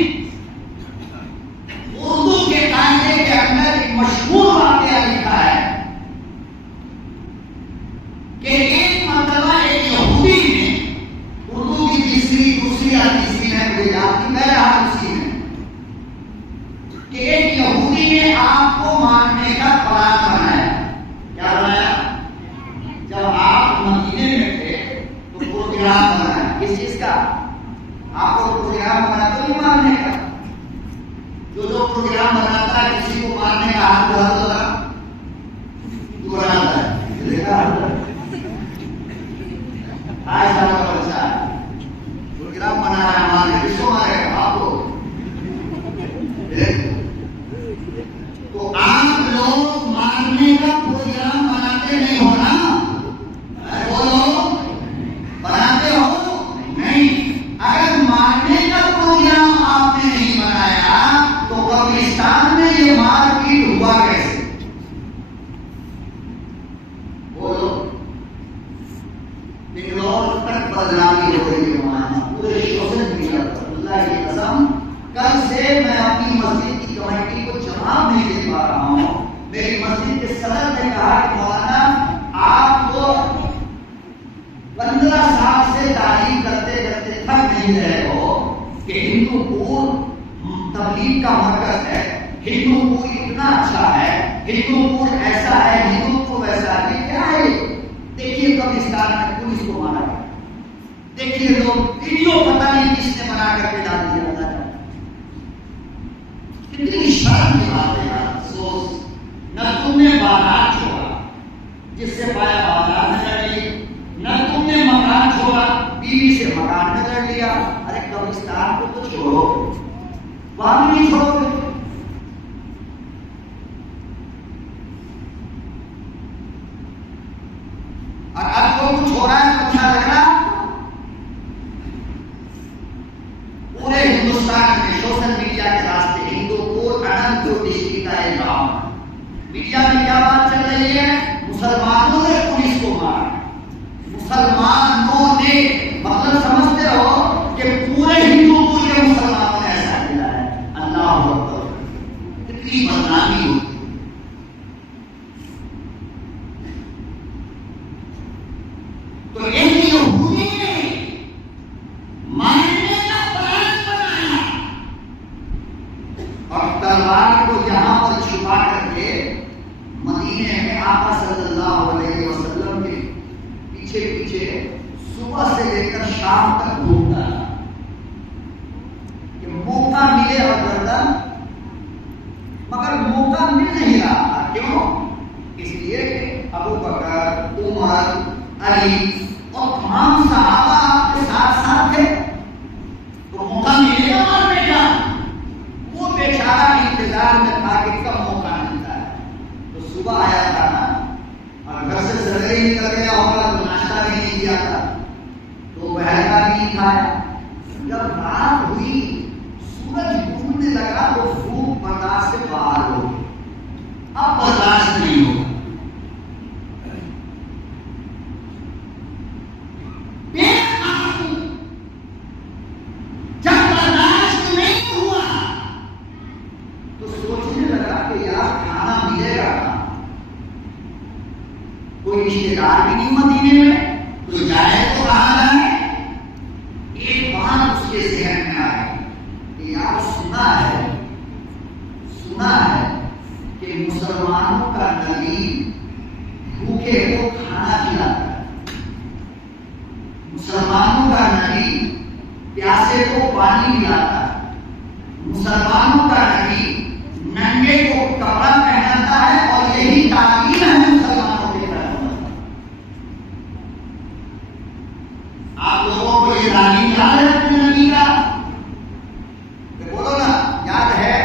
उर्दू के कायदे के अंदर एक मशहूर वाकया लिखा है कि एक मरतबा एक यहूदी ने, उर्दू की दूसरी या तीसरी में मुझे याद नहीं, मेरे हाथ उसी में, कि एक यहूदी ने आपको मारने का प्लान बनाया। क्या बनाया? जब आप मदीने में थे तो प्रोग्राम बनाया। किस चीज का? आपको प्रोग्राम बना तो नहीं मारने का। जो प्रोग्राम बनाता है किसी को मारने का, हाथ बढ़ा दो बनाता है, देखा आज का बच्चा प्रोग्राम बना रहा है, हमारे किसको मारेगा? आपको। तो आप लोग मारने का प्रोग्राम बनाते नहीं हो ना? बोलो, बनाते हो? नहीं। अगर मारने का प्रोग्राम आपने नहीं बनाया तो कब्रिस्तान में ये मारपीट हुआ कैसे? बोलो। इंदौर तक बदनामी हो रही है वहां, पूरे सोशल मीडिया पर। अल्लाह की कसम, कल से मैं अपनी मस्जिद की कमेटी को जवाब नहीं दे पा रहा हूं। मेरी मस्जिद के सदर ने कहा कि मौलाना आप तो 15 साल से तालीम करते करते थक नहीं रहे हो कि हिंदूपुर तबलीग का मरकज है, हिंदूपुर इतना अच्छा है, हिंदूपुर ऐसा है, हिंदूपुर वैसा है। क्या है? देखिए कब्रिस्तान में पुलिस को मारा गया, देखिए लोग वीडियो पता नहीं किसने बना करके डाल दिया। कितनी शर्म की बात है यार। अफसोस, न तुमने बाजार छोड़ा जिससे पाया बाजार में लड़ ली, न तुमने मकान छोड़ा बीवी से मकान में लड़ लिया। अरे कब्रिस्तान को तो छोड़ो, वहां भी नहीं छोड़ोगे। और अब जो कुछ हो रहा है तो अच्छा लग रहा। पूरे हिंदुस्तान में सोशल मीडिया के रास्ते हिंदूपुर अनंतपुर डिस्ट्रिक्ट का एक गांव, मीडिया में क्या बात चल रही है? मुसलमानों ने पुलिस को मारा। मुसलमानों ने मतलब समझते हो कि पूरे हिंदू को ये मुसलमानों ने ऐसा किया है। अल्लाह अकबर, कितनी बदनामी होती। तो इन यहूदी ने मारने का प्लान बनाया और तलवार को यहां पर छुपा करके मदीने में आका सल्लल्लाहु अलैहि वसल्लम के पीछे पीछे सुबह से लेकर शाम तक घूमता रहा कि मौका मिले और गर्दन, मगर मौका मिल नहीं रहा था। क्यों? इसलिए अबू बकर, उमर, अली और तमाम सहाबा आपके साथ साथ थे, तो मौका मिलेगा मारने का। वो बेचारा इंतजार में था कि कब मौका मिलता है। तो सुबह आया था ना, और घर से सवेरे ही निकल गया होगा, तो नाश्ता भी नहीं किया था, तो दोपहर का भी नहीं खाया। जब रात हुई, सूरज डूबने लगा, तो भूख बर्दाश्त से बाहर हो गई। अब बर्दाश्त नहीं होगा। जब बर्दाश्त नहीं हुआ तो सोचने लगा कि यार खाना मिलेगा कहाँ? कोई रिश्तेदार भी नहीं मदीने में, तो जाए तो कहाँ जाए? एक बात उसके जहन में आई कि यार सुना है कि मुसलमानों का नबी भूखे को खाना खिलाता है, मुसलमानों का नबी प्यासे को पानी पिलाता है, मुसलमानों का नबी नंगे को कपड़ा पहनाता है, और यही तालीम है मुसलमानों के तरफ। आप लोगों को ये तालीम याद है अपने नबी का? तो बोलो ना, याद है?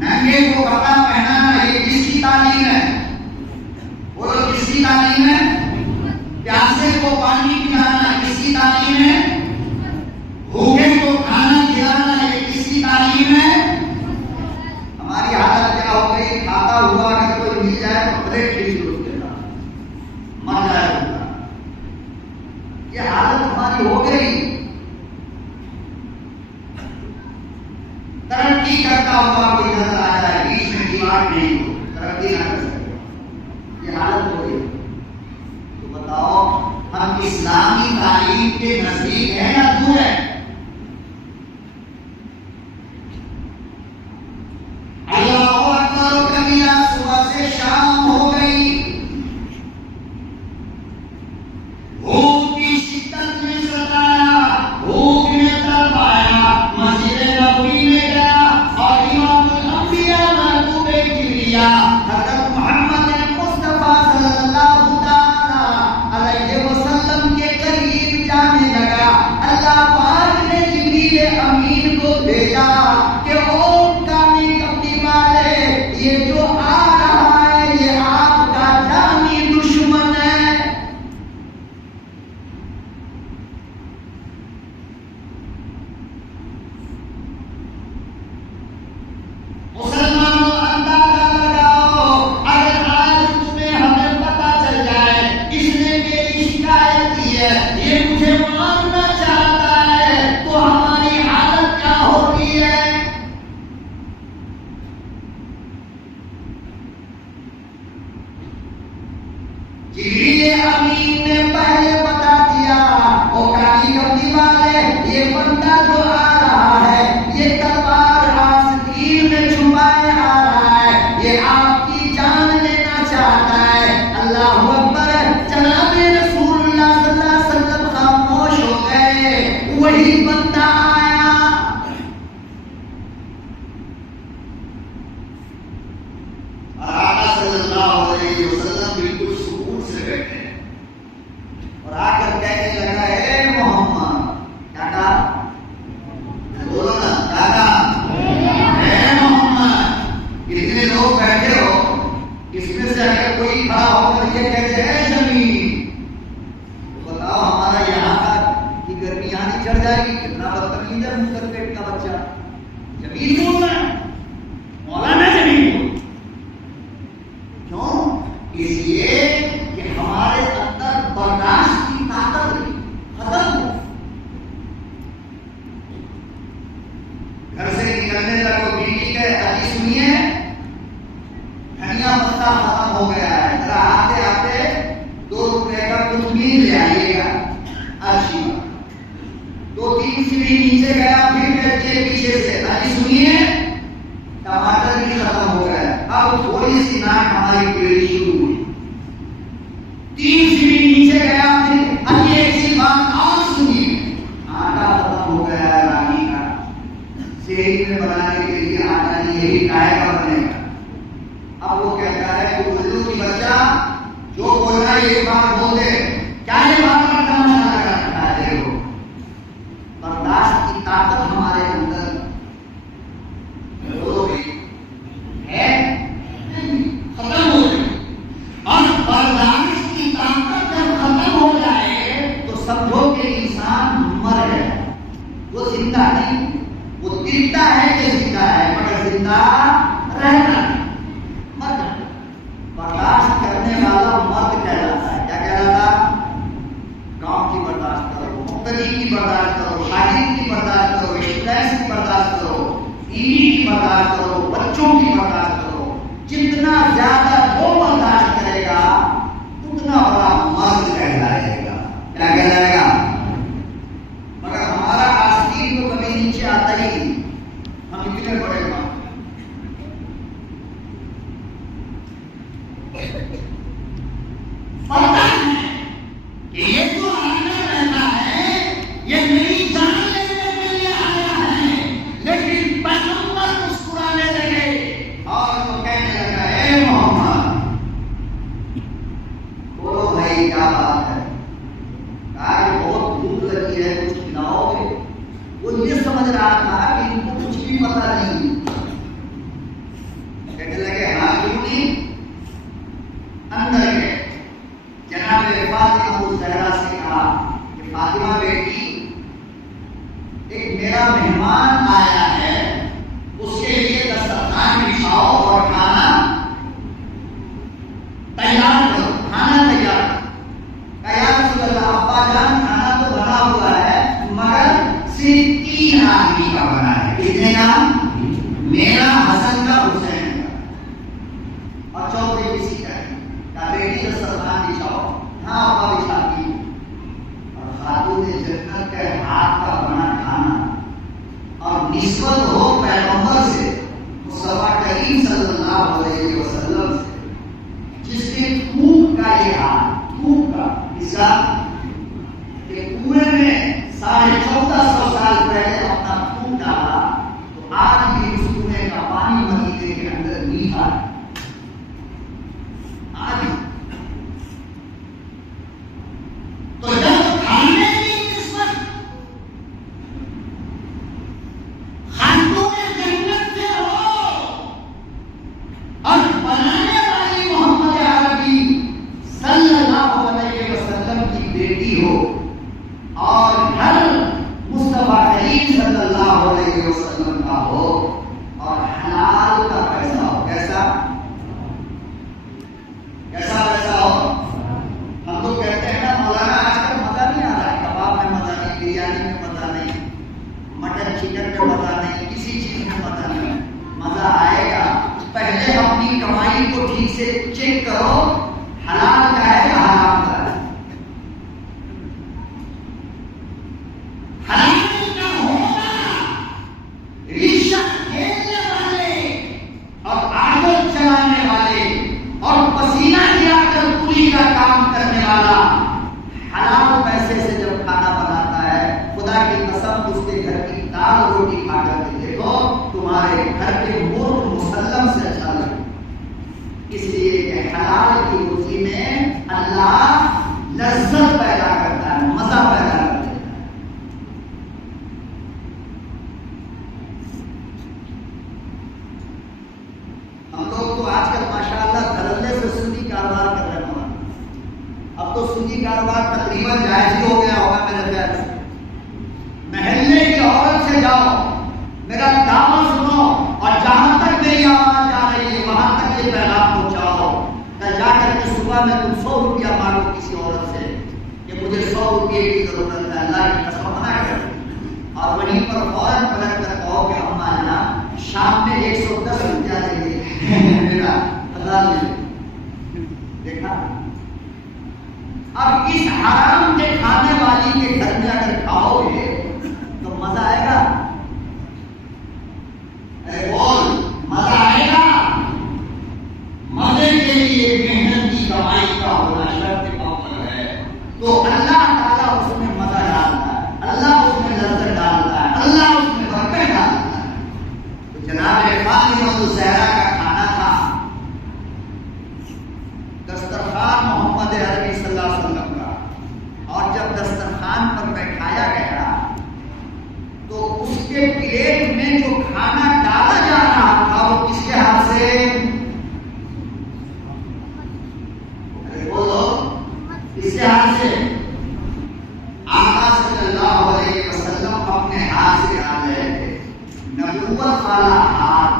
नंगे को कपड़ा पहनाना ये किसकी तालीम है? बोलो किसकी तालीम है? प्यासे को पानी पिलाना किसकी तालीम है? भूखे को खाना खिलाना ये किसकी तालीम है? हमारी हालत क्या हो गई? खाता हुआ अगर कोई मिल जाए तो प्लेट खींच लो उसके साथ, मर जाएगा। ये हालत हमारी हो गई। तरक्की करता हुआ कोई नजर आ जाए, बीच में दीवार नहीं हो, तरक्की ना कर सके, ये हालत हो गई। तो बताओ हम इस्लामी तालीम के नजदीक है या दूर है? अल्लाह अकबर कबीरा, सुबह से शाम हो गई। भूख की शिद्दत में सताया, भूख ने तड़पाया, मस्जिद नबवी में गया और इमामुल अंबिया महबूबे किबरिया हज़रत मोहम्मद मुस्तफा सल्लल्लाहु ताला अलैहि वसल्लम के करीब जाने लगा। अल्लाह पाक ने जिब्रील अमीन को भेजा कि ओ ये जो आ रहा है ये आपका जानी दुश्मन है। मुसलमानों अंदाजा लगाओ, अगर आज तुम्हें हमें पता चल जाए इसने मेरी शिकायत की है, ये मुझे मारना चाहता है, तो हमारी हालत क्या होती है? जिब्रील अमीन ने पहले बता दिया, ओ काली कमली वाले, ये बंदा जो आ रहा है ये तलवार आस्तीन में छुपाए आ रहा है, ये आपकी जान लेना चाहता है। अल्लाह अकबर। जनाबे रसूलुल्लाह सल्लल्लाहु अलैहि वसल्लम खामोश हो गए। वही बंदा आया, आका सल्लल्लाहु अलैहि वसल्लम बिल्कुल सुकून से बैठे और आकर कहने लगा, ए मोहम्मद, क्या कहा? बोलो ना, क्या कहा? है, अभी सुनिए, धनिया पत्ता खत्म हो गया है, जरा आते आते 2 रुपए का कुछ मील ले आइएगा। अच्छी बात। 2-3 सीढ़ी नीचे गया, फिर कहती है पीछे से, अभी सुनिए, टमाटर भी खत्म हो गया, अब थोड़ी सी नाक हमारी पीढ़ी शुरू हुई। 3 सीढ़ी नीचे गया, फिर अभी एक सी बात और सुनिए, आटा खत्म हो गया है रानी का, सेहरी में बनाने के लिए आटा नहीं, यही काय का बनेगा। अब वो कहता है कि उल्लू की बच्चा जो बोल रहा है ये बात बोल दे, क्या ये बात का तमाशा लगा रखा है देखो। बर्दाश्त की ताकत हमारे अंदर है, खत्म हो गई। और बर्दाश्त की ताकत जब खत्म हो जाए तो समझो कि इंसान मर गया, वो जिंदा नहीं, वो दिखता है कि जिंदा है मगर जिंदा रहता नहीं, मर जाता। बर्दाश्त करने वाला मर्द कहलाता है, क्या कहलाता? गांव की बर्दाश्त करो, मुक्तदी की बर्दाश्त करो, शादी की बर्दाश्त करो, स्ट्रेस की बर्दाश्त करो, बीवी की बर्दाश्त करो, बच्चों की बर्दाश्त करो। जितना ज्यादा वो बर्दाश्त करेगा उतना बड़ा मर्द कहलाएगा। क्या कहलाएगा? मगर हमारा आस्तीन तो कभी नीचे आता ही नहीं, हम इतने बड़े मर्द। पता है कि ये जो आना रहता है ये नई जान लेने के लिए आया है, लेकिन पैगंबर मुस्कुराने लगे और वो कहने लगा, ए मोहम्मद, बोलो भाई क्या बात है, आज बहुत भूख लगी है, कुछ खिलाओगे? वो ये समझ रहा था कि इनको कुछ भी पता नहीं। कहने लगे हाँ क्यों नहीं। अंदर गए, जनाब फातिमा ज़हरा से कहा कि फातिमा बेटी, एक मेरा मेहमान आया है, उसके लिए दस्तरखान बिछाओ और खाना तैयार करो, खाना तैयार करो। या रसूल अल्लाह, अब्बा जान खाना तो बना हुआ है मगर सिर्फ 3 आदमी का बना है। कितने का? मेरा, हसन का, हुसैन का, और चौथे किसी का नहीं। बेटी दस्तरखान बिछाओ। हाँ अब्बा बिछाती हूँ। और खातून जन्नत के हाथ का बना खाना और निस्बत हो पैगंबर से, मुस्तफा करीम सल्लल्लाहु अलैहि वसल्लम से, जिसके थूक का ये हाथ, थूक का हिस्सा के कुएं में 1450 साल पहले अपना थूक डाला, तो आज भी उस कुएं का पानी मदीने के अंदर मीठा है। आज तो जब खाने की किस्मत खातून जन्नत से हो और बनाने वाली मोहम्मद अरबी सल्लल्लाहु अलैहि वसल्लम की बेटी हो और घर मुस्तफा करीम सल्लल्लाहु अलैहि वसल्लम का हो और हलाल का पैसा हो, कैसा कैसा पैसा हो। हम तो कहते हैं ना मौलाना आजकल मजा नहीं आ रहा है, कबाब में मजा नहीं, बिरयानी में मजा नहीं, मटन चिकन में मजा नहीं, किसी चीज में मजा नहीं। मजा आएगा, पहले अपनी कमाई को ठीक से चेक करो, हलाल का है या हराम का है। हलाल का होगा रिश्वत खेलने वाले और आदत चलाने वाले और पसीना गिराकर कुली का काम करने वाला हलाल पैसे से जब खाना बनाता है, खुदा की कसम उसके घर की दाल रोटी खा करके देखो, तुम्हारे घर के मूर्ख मुसल्लम से अच्छा लगे। इसलिए कि हलाल की रोटी में अल्लाह लज्जत पैदा करता है, मजा पैदा करता है। हम लोग तो आजकल माशाअल्लाह धड़ल्ले से सुन्नी कारोबार कर रहे हैं। अब तो सुन्नी कारोबार तकरीबन जायज ही हो गया होगा मेरे ख्याल से। महल्ले की औरत से जाओ, मेरा दावा सुनो और जहां तक मेरी आवाज आ रही है वहां तक ये पैगाम पहुंचाओ। कल जाकर के सुबह में तुम 100 रुपया मांगो किसी औरत से कि मुझे 100 रुपये की जरूरत है, अल्लाह की कसम मना कर, और वहीं पर फौरन पलट कर कहो कि अम्मा जान शाम में 110 रुपया देंगे मेरा 1000 ले। देखा, अब इस हराम के खाने वाली के घर में अगर खाओगे तो मजा आएगा? अरे बोल, मजा आएगा? मजे के लिए मेहनत की कमाई का होना शर्त मुअक्कद है। तो अल्लाह ताला उसमें मजा डालता है, अल्लाह उसमें लज्जत डालता है, अल्लाह उसमें बरकत डालता है। तो जनाब फातिमा ज़हरा का खाना था, दस्तरखान मोहम्मद अरबी सल्लल्लाहु अलैहि वसल्लम का, और जब दस्तरखान पर बैठाया गया तो उसके प्लेट में जो खाना डाला जा रहा था वो किसके हाथ से? अरे बोलो, किसके हाथ से? आका सल्लल्लाहु अलैहि वसल्लम अपने हाथ से डाल रहे थे। नबूवत वाला हाथ,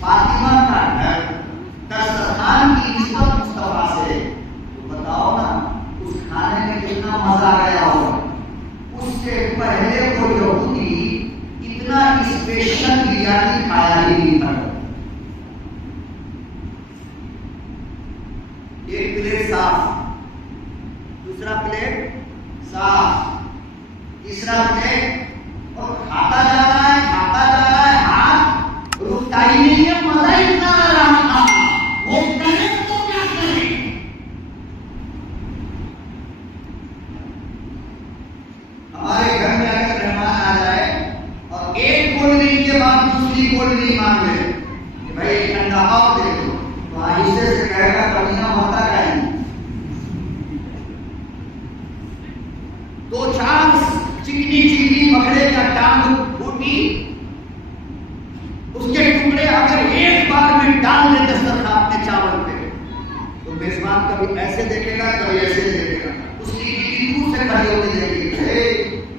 फातिमा का घर, दस्तरखान की निस्बत मुस्तफा से। तो बताओ ना, उस खाने में कितना मजा गया होगा। उससे पहले वो यहूदी इतना स्पेशल बिरयानी खाया ही नहीं था। एक प्लेट साफ, दूसरा प्लेट साफ, तीसरा प्लेट, और खाता जा रहा है, खाता जा रहा है, हाथ रुकता ही नहीं है। मजा इतना आ रहा था, वो करे तो क्या करे। हमारे घर में अगर मेहमान आ जाए और एक कोल्ड ड्रिंक के बाद दूसरी कोल्ड ड्रिंक मांग ले कि भाई ठंडा और दे दो, तो आहिस्ते से कहेगा कमीना होता क्या है। दो चार चिकनी चिकनी बकरे का टांग फूटी, उसके टुकड़े अगर एक बार में डाल दे दस्तरखान के चावल पे, तो मेजबान कभी ऐसे देखेगा, कभी ऐसे देखेगा। उसकी बीवी दूर से खड़ी होकर देखेगी,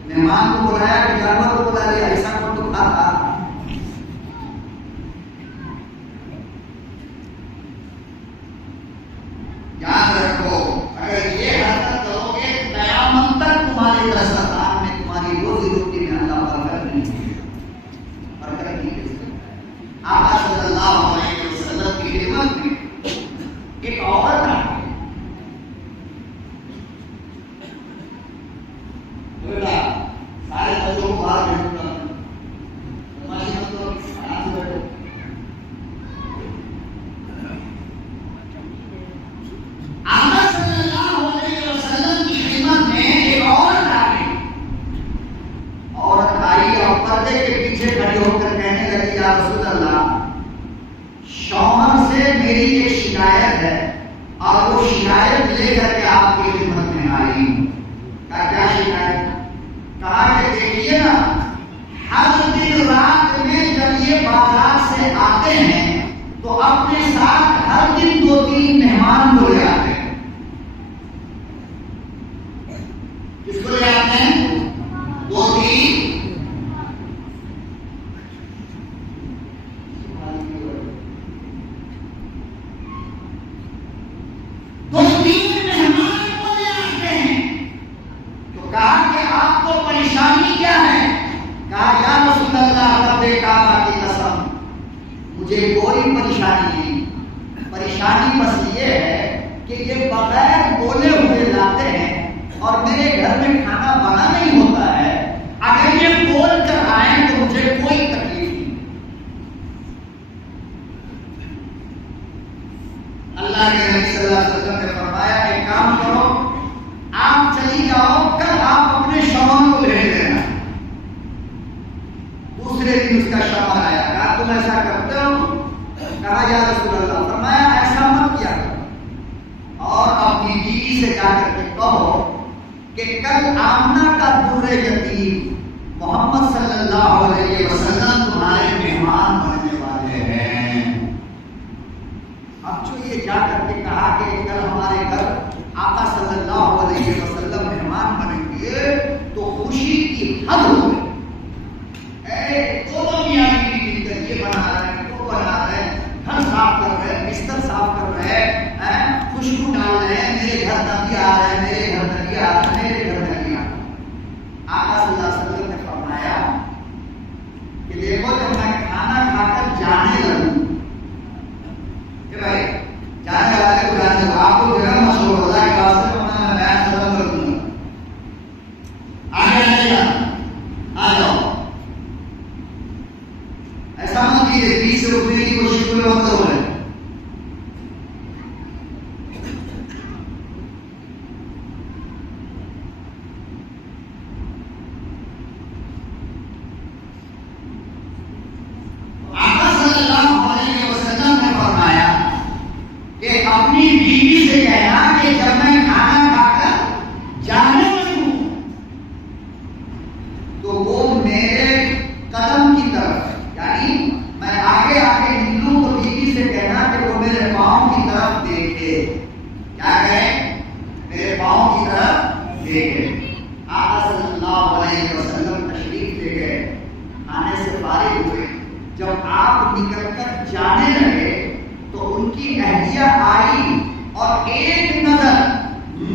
मेहमान को बुलाया कि जानवर को बुला लिया, ऐसा कौन तो खाता। याद रखो, अगर ये हरकत करोगे कयामत तक तुम्हारे दस्तरखान में, तुम्हारी रोजी रोटी में अल्लाह बरकत नहीं देगा, बरकत नहीं दे सकता। आका सल्लल्लाहु अलैहि वसल्लम की खिदमत में एक औरत आई। बोला, सारे बच्चों को बाहर भेजूंगा, तुम्हारी मतलब आराम से बैठो। आका सल्लल्लाहु अलैहि वसल्लम की खिदमत में एक औरत आ गई। औरत आई और पर्दे के पीछे खड़ी होकर कहने लगी, या रसूल अल्लाह, शौहर से मेरी एक शिकायत है और वो शिकायत लेकर के आपकी खिदमत में आई हूं। क्या शिकायत? कहा कि देखिए ना, हर दिन रात में जब ये बाजार से आते हैं तो अपने साथ हर दिन 2-3 मेहमान को ले आते हैं। किसको ले आते हैं? 2-3। कहा कि आपको परेशानी क्या है? कहा, या रसूल अल्लाह, रब्बे काबा की कसम, मुझे कोई परेशानी नहीं। परेशानी बस ये है कि ये बगैर बोले हुए लाते हैं और मेरे घर में खाना बना नहीं होता है। अगर ये बोल कर आए तो मुझे कोई तकलीफ नहीं। अल्लाह के नबी सल्लल्लाहु अलैहि वसल्लम ने फरमाया, एक काम करो, आप चली जाओ, कल आप अपने शौहर को भेज देना। दूसरे दिन उसका शौहर आया, कहा तुम ऐसा करते हो? कहा, या रसूल अल्लाह। फरमाया, ऐसा मत किया करो और अपनी बीवी से जाकर के कहो कि कल आमना का दूर यतीम मोहम्मद सल्लल्लाहु अलैहि वसल्लम तुम्हारे मेहमान बनने वाले हैं। अब जो ये जाकर के कहा कि कल हमारे घर आका सल्लल्लाहु अलैहि वसल्लम मेहमान बनेंगे, तो खुशी की हद हो गई। दोनों मियां बीवी मिलकर ये बना रहे हैं, वो बना रहे हैं, घर साफ कर रहे हैं, बिस्तर साफ कर रहे हैं, खुशबू डाल रहे हैं, मेरे घर नबी आ रहे हैं, मेरे घर नबी आ रहे हैं, मेरे घर नबी आ रहे हैं। आका सल्लल्लाहु अलैहि वसल्लम ने फरमाया कि देखो, जब मैं खाना खाकर जाने चलकर जाने लगे तो उनकी अहलिया आई और एक नजर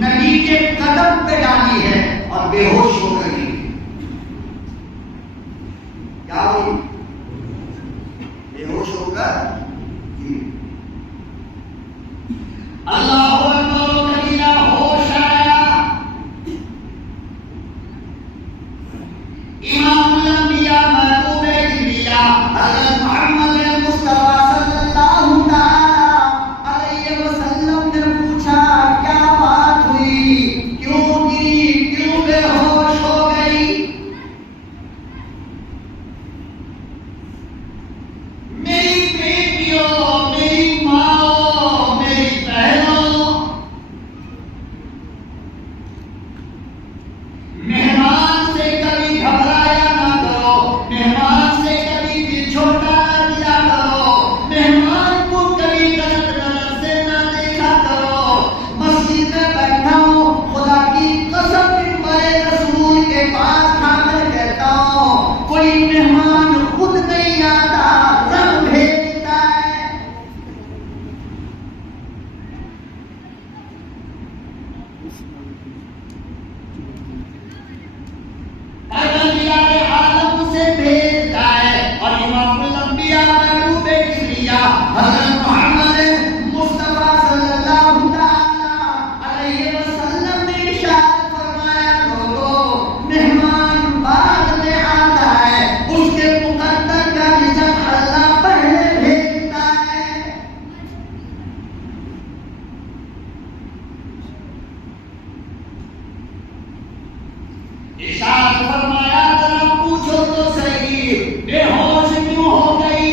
नबी के कदम पे डाली है और बेहोश हो गई। क्या हुई? बेहोश होकर अल्लाह अकबर कबीरा होश आया। इमामुल अंबिया महबूबे किबरिया हज़रत मोहम्मद मुस्तफा सल्लल्लाहु अलैहि वसल्लम ने पूछा, क्या बात हुई? क्यों गिरी? क्यों बेहोश हो गई? मेरी बेटियों, मेरी माओ, मेरी बहनों, मेहमान से कभी घबराया ना करो, मेहमान से कभी दिल छोटा ना किया करो, मेहमान को कभी गलत नजर से ना देखा करो। मस्जिद में बैठा हूँ, खुदा की कसम बड़े रसूल के पास खाकर कहता हूँ, कोई मेहमान खुद नहीं आता, रब भेजता है। आलम से भेजता है और इमामुल अंबिया महबूबे किबरिया हज़रत मोहम्मद मुस्तफा सल्लल्लाहु अलैहि वसल्लम ने इरशाद फरमाया, लोगों, मेहमान बाद में आता है, उसके मुकद्दर का रिज़्क़ अल्लाह पहले भेजता है। इरशाद फरमाया, जरा पूछो तो सही, बेहोश क्यों हो गई?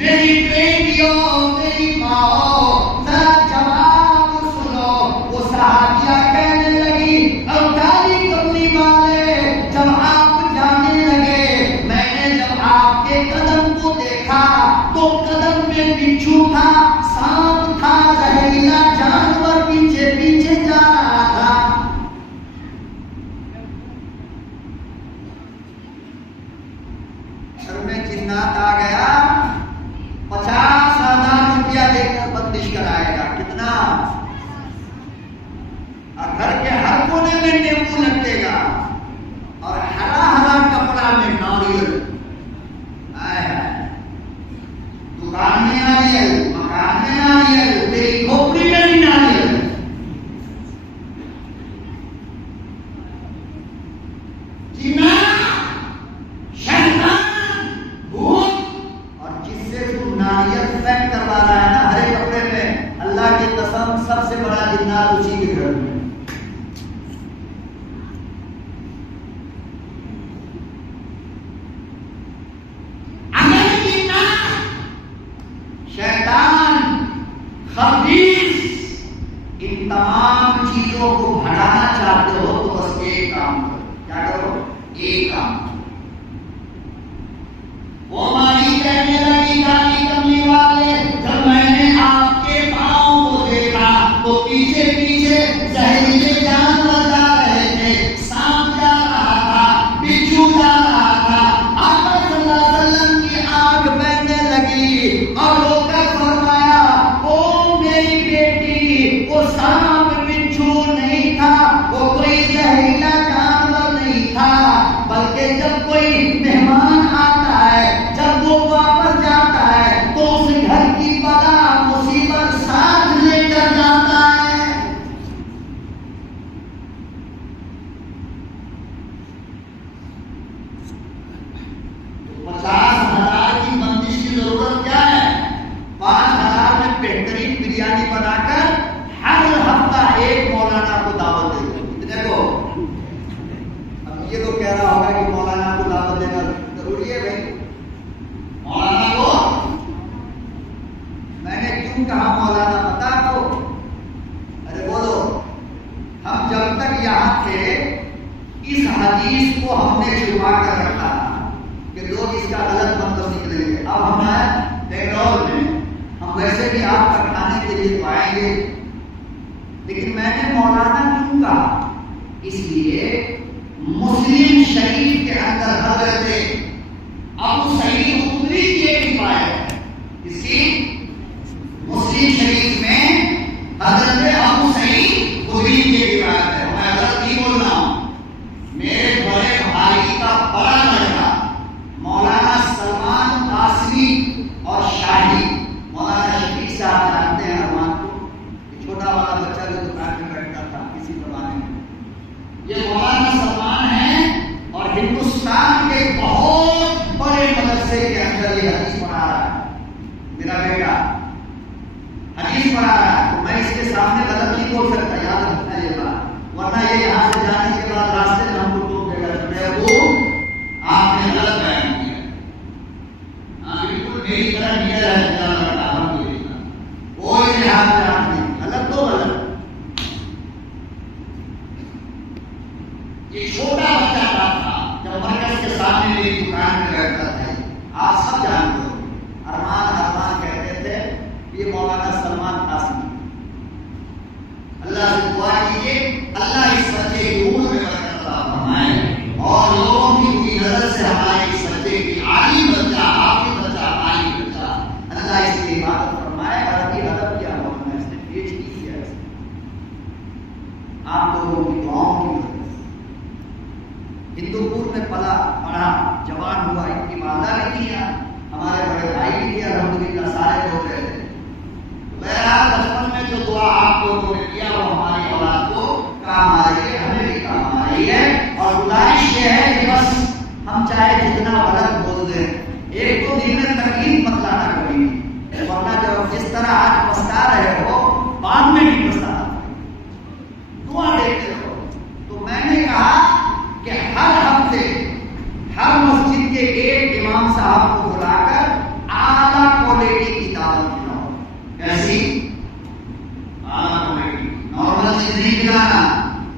मेरी बेटियों, मेरी माओ, जरा जवाब सुनो। वो सहाबिया कहने लगी, अवतारी कमली वाले, जब आप जाने लगे, मैंने जब आपके कदम को देखा तो कदम में बिच्छू था, सांप था, जहरीला जानवर पीछे पीछे जा रहा था। घर में जिन्नात आ गया, 50,000 रुपया देकर बंदिश कराएगा। कितना? और घर के हर कोने में नींबू लगेगा और हरा हरा कपड़ा में नारियल। दुकान में नारियल, मकान में नारियल, तेरी खोपड़ी में भी नारियल। जीना, शैतान, भूत, और जिससे तू नारियल पैक करवा रहा है ना हरे कपड़े में, अल्लाह की कसम सबसे बड़ा जिन्नात उसी के घर में। शैतान, खबीस, इन तमाम चीजों को भगाना चाहते हो तो बस एक काम करो। क्या करो? एक काम। वो माली कहने लगी, काली कमली वाले, जब मैंने आपके पाँव को देखा तो पीछे पीछे जहरीले जानवर जा रहे थे, सांप जा रहा था, बिच्छू जा रहा था। आका सल्लल्लाहु अलैहि वसल्लम की आंख बहने लगी और रोकर फरमाया, ओ मेरी बेटी, वो सांप बिच्छू नहीं था, वो कोई जहरीला जानवर नहीं था, बल्कि जब कोई मेहमान आता है, जब वो वापस जाता है तो उस घर की बला मुसीबत साथ लेकर जाता है। तो 50,000 की बंदिश की जरूरत क्या है? 5,000 में बेहतरीन बिरयानी बनाकर हर हफ्ता एक मौलाना को दावत दे दो। कितने को? अब ये तो कह रहा होगा कि मौलाना को दावत देना जरूरी है भाई। मौलाना को मैंने क्यों कहा मौलाना पता आपको? अरे बोलो, हम जब तक यहाँ थे इस हदीस को हमने छुपा कर रखा कि लोग इसका गलत मतलब निकलेंगे। अब हम आए बेंगलौर में, हम वैसे भी आपका खाने के लिए तो आएंगे, लेकिन मैंने मौलाना क्यों कहा? इसलिए मुस्लिम शरीफ के अंदर हजरत अबू सईद खुदरी की एक रिवायत है, इसकी मुस्लिम शरीफ में हजरत अबू सईद खुदरी की रिवायत है। मैं गलत नहीं बोल रहा हूं। मेरे बड़े भाई का बड़ा लड़का मौलाना सलमान कासमी और शाही, मौलाना शफीक साहब जानते हैं अरमान को, छोटा वाला बच्चा जो दुकान में बैठता था किसी जमाने में, ये मौलाना सलमान है और हिंदुस्तान के बहुत बड़े मदरसे के अंदर ये हदीस पढ़ा रहा है। मेरा बेटा हदीस पढ़ा रहा है, तो मैं इसके सामने गलत नहीं बोल सकता, याद रखना ये बात, वरना ये यहाँ से जाने के बाद रास्ते में हमको टोक देगा, वो आपने गलत बयान किया। हाँ बिल्कुल मेरी तरह निकल है, कोई लिहाज नहीं, गलत तो गलत। ये छोटा बच्चा था जब मरकज के सामने मेरी दुकान में बैठता था, आप सब जानते हो, अरमान अरमान कहते थे, ये मौलाना सलमान कासमी। अल्लाह से दुआ कीजिए अल्लाह इस बच्चे की उम्र में बरकत अता फरमाए और लोगों की बुरी नजर से हमारे इस बच्चे की आलिम बच्चा, हाफिज बच्चा, आलिम बच्चा, अल्लाह इसकी इबादत फरमाए। अरबी अदब किया मौलाना इसने, पीएचडी किया इसने, आप लोगों की दुआओं की वजह से हिंदूपुर में पढ़ा, जवान हुआ, इनकी माता भी थी, हमारे बड़े भाई भी थे, अल्हम्दुलिल्लाह सारे लोग रहे थे। बहरहाल बचपन में जो दुआ आप लोगों ने किया वो हमारी औलाद को काम आ रही है, हमें भी काम आ रही है। और गुजारिश ये है कि बस हम चाहे जितना गलत बोल दें, एक तो दिन में तकलीफ मत लाना कभी, वरना जब जिस तरह आज पछता रहे हो बाद में भी पछताना, दुआ देते रहो। तो मैंने कहा कि हर हफ्ते हर मस्जिद के एक इमाम साहब को बुलाकर आला क्वालिटी की दावत खिलाओ। कैसी आला क्वालिटी, नॉर्मल चीज नहीं खिलाना,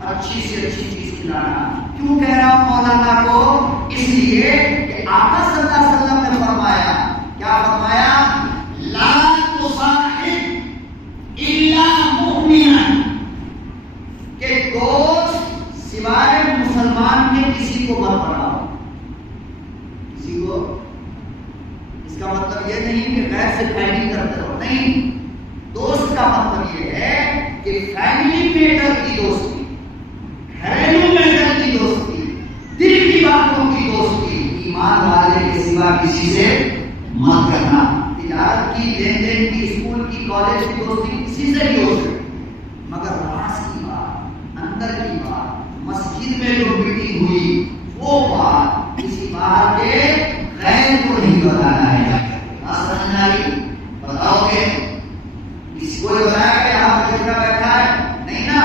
अच्छी से अच्छी चीज खिलाना। क्यों कह रहा हूं मौलाना को? इसलिए कि आका सल्लल्लाहु अलैहि वसल्लम ने फरमाया, क्या फरमाया? ला तुसाहिब इल्ला मुमिनन, के दोस्त सिवाय मुसलमान के किसी को मत बनाओ, किसी को। इसका मतलब ये नहीं कि गैर से फैमिली करते रहो, नहीं। दोस्त का मतलब ये है कि फैमिली मैटर की दोस्ती, घरेलू मैटर की दोस्ती, दिल की बातों की दोस्ती, ईमान वाले के सिवा किसी से मत करना। तिजारत की, लेन देन की, स्कूल की, कॉलेज की दोस्ती किसी से भी हो सकती, मगर राज की बात, अंदर की बात, मस्जिद में जो मीटिंग हुई वो बात किसी बाहर के गैर को नहीं बताना है। समझ आई? बताओगे? किसी को बताया कि आप बच्चा बैठा है, नहीं ना?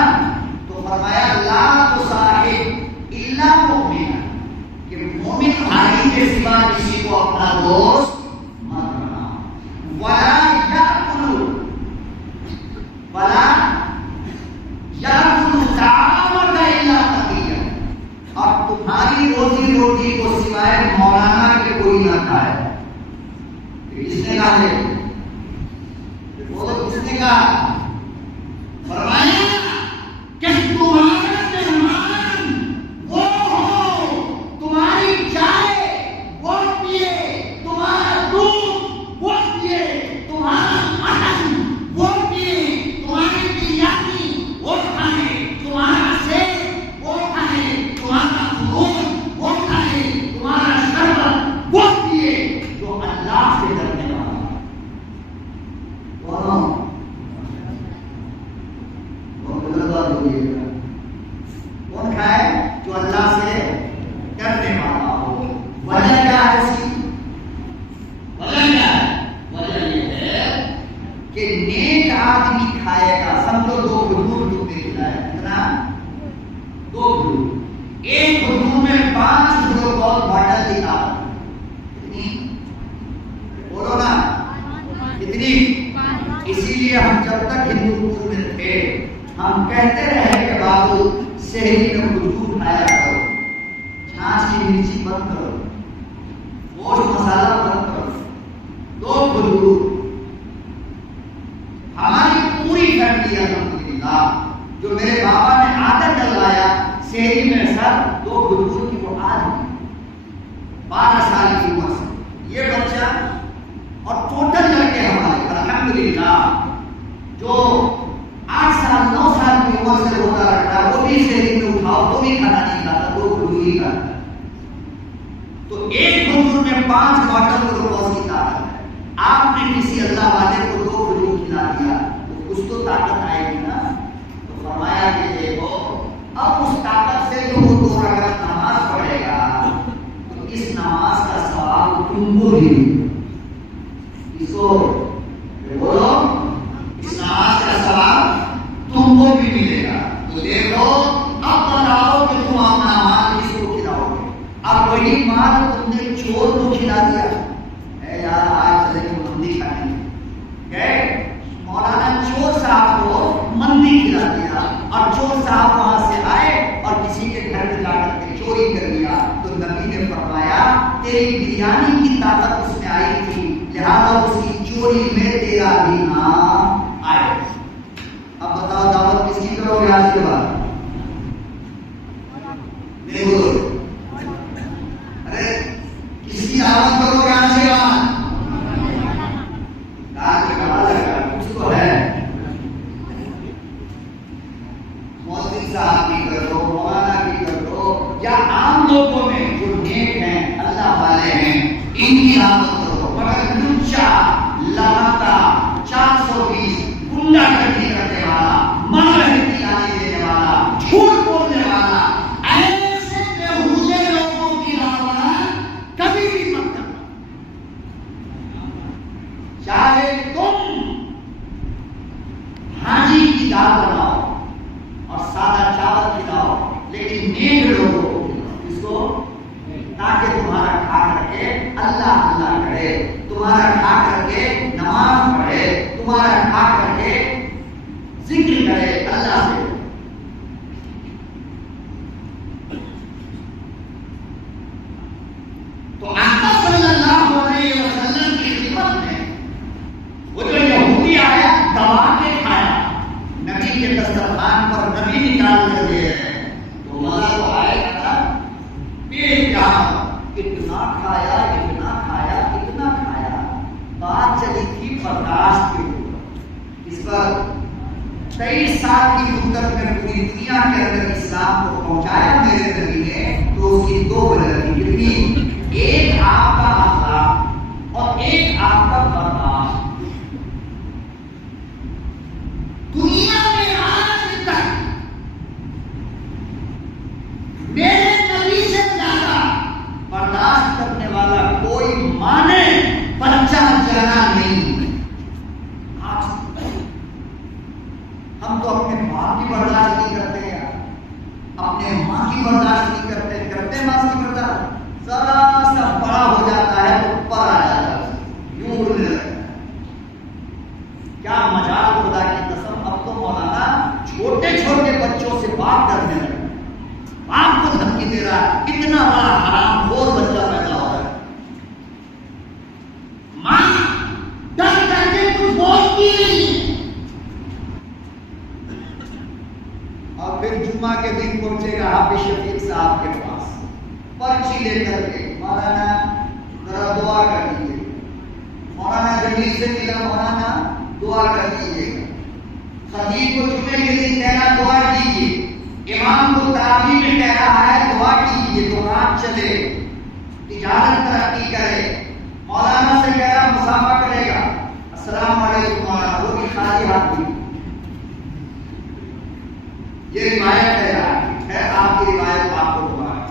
तो फरमाया ला तुसाहिब इल्ला मुमिन, कि मोमिन भाई के सिवा किसी को अपना दोस्त मत बनाओ। वला याकुलु तामका इल्ला तकिया, और तुम्हारी रोजी रोटी को सिवाय मौलाना के कोई ना खाए। किसने कहा है? बोलो किसने कहा? फरमाया कि तुम्हारा मेहमान वो हो, तुम्हारी चाय वो पिए, तुम्हारा दूध वो पिए, तुम्हारा मटन वो पिए, तुम्हारी बिरयानी वो खाए, तुम्हारा सेब वो खाए, तुम्हारा दूध वो खाए, तुम्हारा शरबत वो पिए, जो अल्लाह से डरने वाला। कौन खाए? जो अल्लाह से डरने वाला हो। वजह क्या है इसकी? वजह क्या है? वजह ये है कि नेक आदमी खाएगा। समझो 2 खजूर तुमने खिलाया, कितना? 2 खजूर, एक खजूर में 5 ग्लूकोज बॉटल दिखा, कितनी? बोलो ना, कितनी? इसीलिए हम जब तक हिंदूपुर में थे हम कहते रहे कि बाबू शहरी में खजूर खाया करो, छाछ की मिर्ची बंद करो, गोश्त मसाला बंद करो, 2 खजूर। हमारी पूरी फैमिली अल्हम्दुलिल्लाह, जो मेरे बाबा ने आदत डलवाया शहरी में सर 2 खजूर की, वो आज 12 साल की उम्र से अल्हम्दुलिल्लाह जो 8 साल 9 साल की उम्र से रोजा रखता है वो भी शरीर में उठाओ तो भी खाना नहीं खाता, 2 खजूर ही खाता। तो एक खजूर में 5 बॉटल ग्लूकोज की ताकत है। आपने किसी अल्लाह वाले को 2 खजूर खिला दिया तो कुछ तो ताकत आएगी ना। तो फरमाया कि देखो अब उस ताकत से जो वो 2 रकात नमाज पढ़ेगा तो इस नमाज का सवाब तुमको भी इसको बोलो, इस नमाज का सवाब तुमको भी मिलेगा। तो देखो अब बताओ कि तुम अपना माल किसको खिलाओगे। अब वही माल तुमने चोर को खिला दिया, यार आज चलेंगे मंदी खाने गए, मौलाना चोर साहब को मंदी खिला दिया और चोर साहब वहां से आए और किसी के घर में जाकर के चोरी कर लिया। तो नबी ने फरमाया तेरी बिरयानी की ताकत उसमें आई थी, लिहाजा उसकी चोरी में तेरा भी नाम आए। अब बताओ दावत किसकी करोगे आज के बाद? नहीं बोलो, अरे किसकी दावत करोगे आज के बाद? कुछ तो है, मौलवी साहब की कर दो, मौलाना की कर दो, या आम लोगों में जो नेक हैं अल्लाह वाले हैं इनकी दावत करो। मगर लुच्चा लहता 420 गुंडागर्दी करने वाला, मारहती गाली देने वाला, झूठ बोलने वाला, ऐसे बेहुदे लोगों की दावत कभी भी मत करना। चाहे तुम हाजी की दाल बनाओ और सादा चावल खिलाओ, लेकिन नेक लोगों को खिलाओ। किसको? ताकि तुम्हारा खा करके अल्लाह अल्लाह करे, तुम्हारा खा करके नमाज पढ़े, तुम्हारा खा करके जिक्र करे अल्लाह से। तो आका सल्लल्लाहु अलैहि वसल्लम की खिदमत में वो जो यहूदी आया दबा के खाया, नबी के दस्तरखान पर नबी निकाल कर दे रहे हैं, तो मजा तो आएगा ना। पेट का इतना खाया, इतना खाया, इतना खाया, बात चली थी बर्दाश्त के ऊपर। इस पर 23 साल की मुद्दत में पूरी दुनिया के अंदर इस्लाम को पहुंचाया मेरे नबी ने, तो उसकी 2 वजह थी। कितनी? एक आपका अखलाक और एक आपका बर्दाश्त। दुनिया में आज तक मेरे नबी से ज्यादा बर्दाश्त करने वाला कोई माने बच्चा जाना नहीं। आज हम तो अपने बाप की बर्दाश्त नहीं करते यार, अपने माँ की बर्दाश्त नहीं करते, करते माँ की बर्दाश्त, जरा सा बड़ा हो जाता है तो ऊपर आ जाता है, यूं उड़ने लगता है। क्या मजाल, खुदा की कसम। अब तो मौलाना छोटे छोटे बच्चों से बाप डरने लगे, बाप को धमकी दे रहा है, इतना बड़ा हरामखोर बच्चा पैदा हो रहा है। मां डर करके कुछ बोलती नहीं। और फिर जुम्मा के दिन पहुंचेगा हाफिज शफीक साहब के पास, पर्ची लेकर के, मौलाना जरा दुआ कर दीजिए, मौलाना जमील से मिला, मौलाना दुआ कर दीजिएगा, खतीब को जुम्मे के दिन कहना दुआ कीजिए, इमाम को तरावी में कह रहा है दुआ कीजिए, दुकान चले, तिजारत तरक्की करे, मौलाना से कह रहा मुसाफा करेगा, अस्सलाम वालेकुम मौलाना, वो भी खाली हाथ भी। ये रिवायत है यार, है आपकी रिवायत, आपको दुआ है।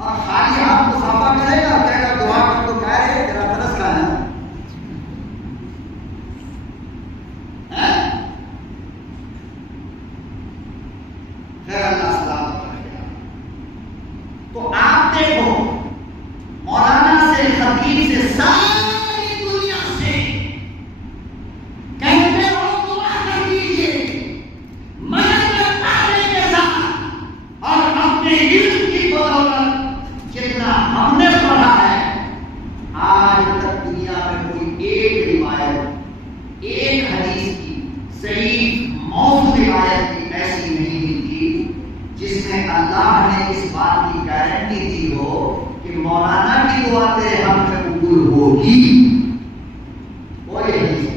और खाली हाथ मुसाफा करेगा, कहेगा दुआ कर, तो कह रहे तेरा तरस खाना है। अल्लाह सलामत रखेगा। तो आप देखो मौलाना से, खतीब से, सारी दुनिया से कहते हो दुआ कर दीजिए, मदद करने के साथ, और अपने इल्म की बदौलत जितना हमने पढ़ा है, आज तक दुनिया में कोई एक रिवायत, एक हदीस की सही मौजूद रिवायत की ऐसी नहीं मिलती जिसमें अल्लाह ने इस बात की गारंटी दी हो कि मौलाना की दुआ तेरे हम में कबूल होगी। कोई हदीस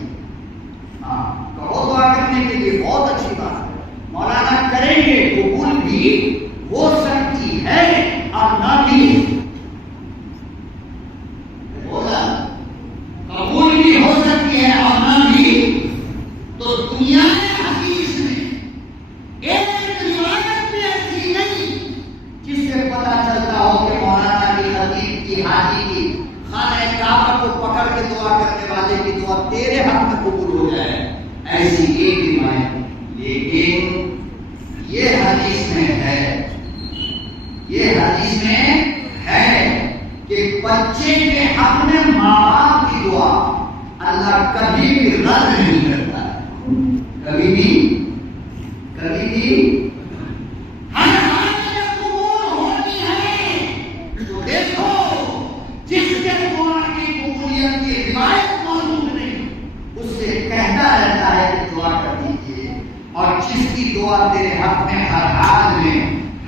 दुनिया में हदीस में एक रिवायत भी ऐसी नहीं जिससे पता चलता हो कि मौलाना की खतीब की हाजी की खाने काबा को पकड़ के दुआ करने वाले की दुआ तेरे हक में कबूल हो जाए, ऐसी एक रिवायत। लेकिन ये हदीस में है, ये हदीस में है कि बच्चे के हक में माँ बाप की दुआ अल्लाह कभी भी रद्द नहीं करता है, कभी भी हर हाल में कबूल होती है। तो देखो, जिसके दुआ की कबूलियत की रिवायत मौजूद नहीं, उससे कहता रहता है कि दुआ कर दीजिए, और जिसकी दुआ तेरे हक में हर हाल में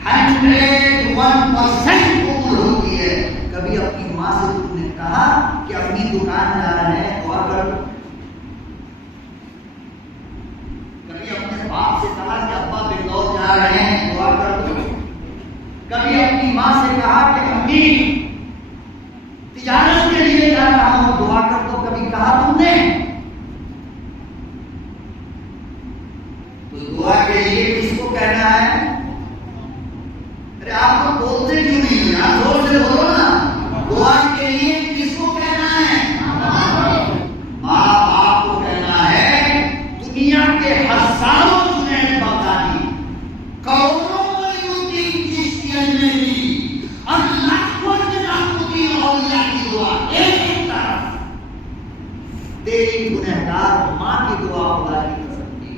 101% कबूल होती है। कभी अपनी माँ से तुमने कहा कि अपनी दुकान जा रहे हैं दुआ कर दो? कभी अपने बाप से कहा कि अब्बा बिल्लौर जा रहे हैं दुआ कर दो? कभी अपनी माँ से कहा कि अम्मी तिजारत के लिए जा रहा हूं दुआ कर दो? कभी कहा तुमने? तो दुआ के लिए किसको कहना है? अरे आप तो बोलते क्यों नहीं यार, जोर से बोलो ना। दुआ के लिए किसको कहना है? माँ बाप को कहना है। दुनिया के हजारों जुनैद बगदादी, करोड़ों मौलवी चिश्तियन में भी, और लाखों निजामुद्दीन औलिया की दुआ एक तरफ, तेरी गुनहगार माँ की दुआ खुदा की कसम की।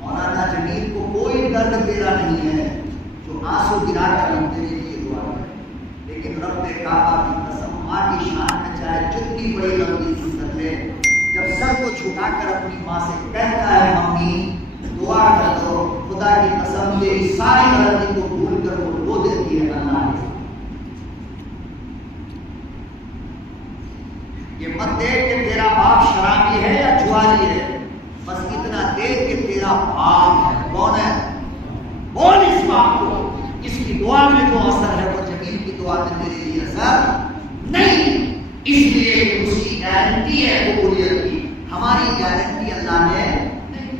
मौलाना जमील को कोई दर्द तेरा नहीं है जो आंसू गिराकर हम तेरे लिए दुआ करें, लेकिन रब काबा की कसम, माँ की शान में चाहे जितनी बड़ी लंबी सुन्नत ले, जब सर को झुकाकर अपनी माँ से कहता है मम्मी दुआ कर दो, खुदा की कसम तेरी सारी गलती को भूल कर वो रो देती है अल्लाह। ये मत देख कि तेरा बाप शराबी है या जुआरी है, बस इतना देख कि तेरा बाप है। कौन है? बोल इस बाप को। इसकी दुआ में जो असर है वो जमीन की दुआ में तेरे लिए असर नहीं, इसलिए उसकी गारंटी है कबूलियत की, हमारी गारंटी अल्लाह ने नहीं।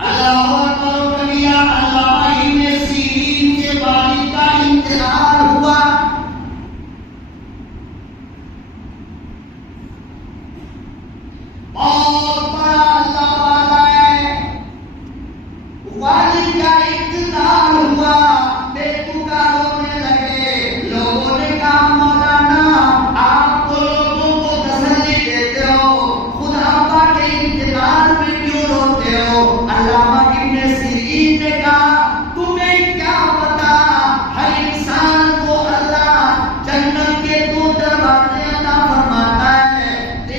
अल्लाह कबिया अल्लाह इब्न सीरीन के वालिद का इंतजार हुआ। बहुत बड़ा अल्लाह वाला है, वालिद का इंतजार हुआ, बेतुका रोने लगे। लोगों ने कहा मौलाना आप तो लोगों को तसल्ली देते हो, खुद अब्बा के इंतजार में क्यों रोते हो? अल्लामा इब्न सीरीन ने कहा तुम्हें क्या पता, हर इंसान को अल्लाह जन्नत के 2 दरवाजे अता फरमाता है।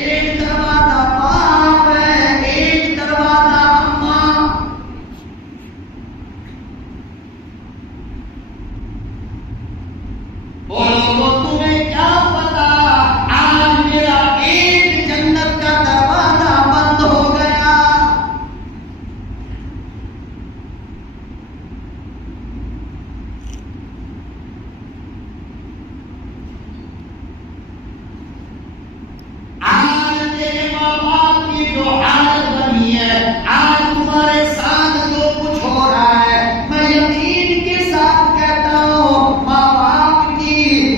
एक दरवाजा बाप है, एक दरवाजा अम्मा। बोलो तुम्हें क्या पता, आज मेरा एक जन्नत का दरवाजा बंद हो गया। आज तेरे माँ बाप की जो हालत बनी है, आज तुम्हारे साथ जो कुछ हो रहा है, मैं यकीन के साथ कहता हूँ माँ बाप की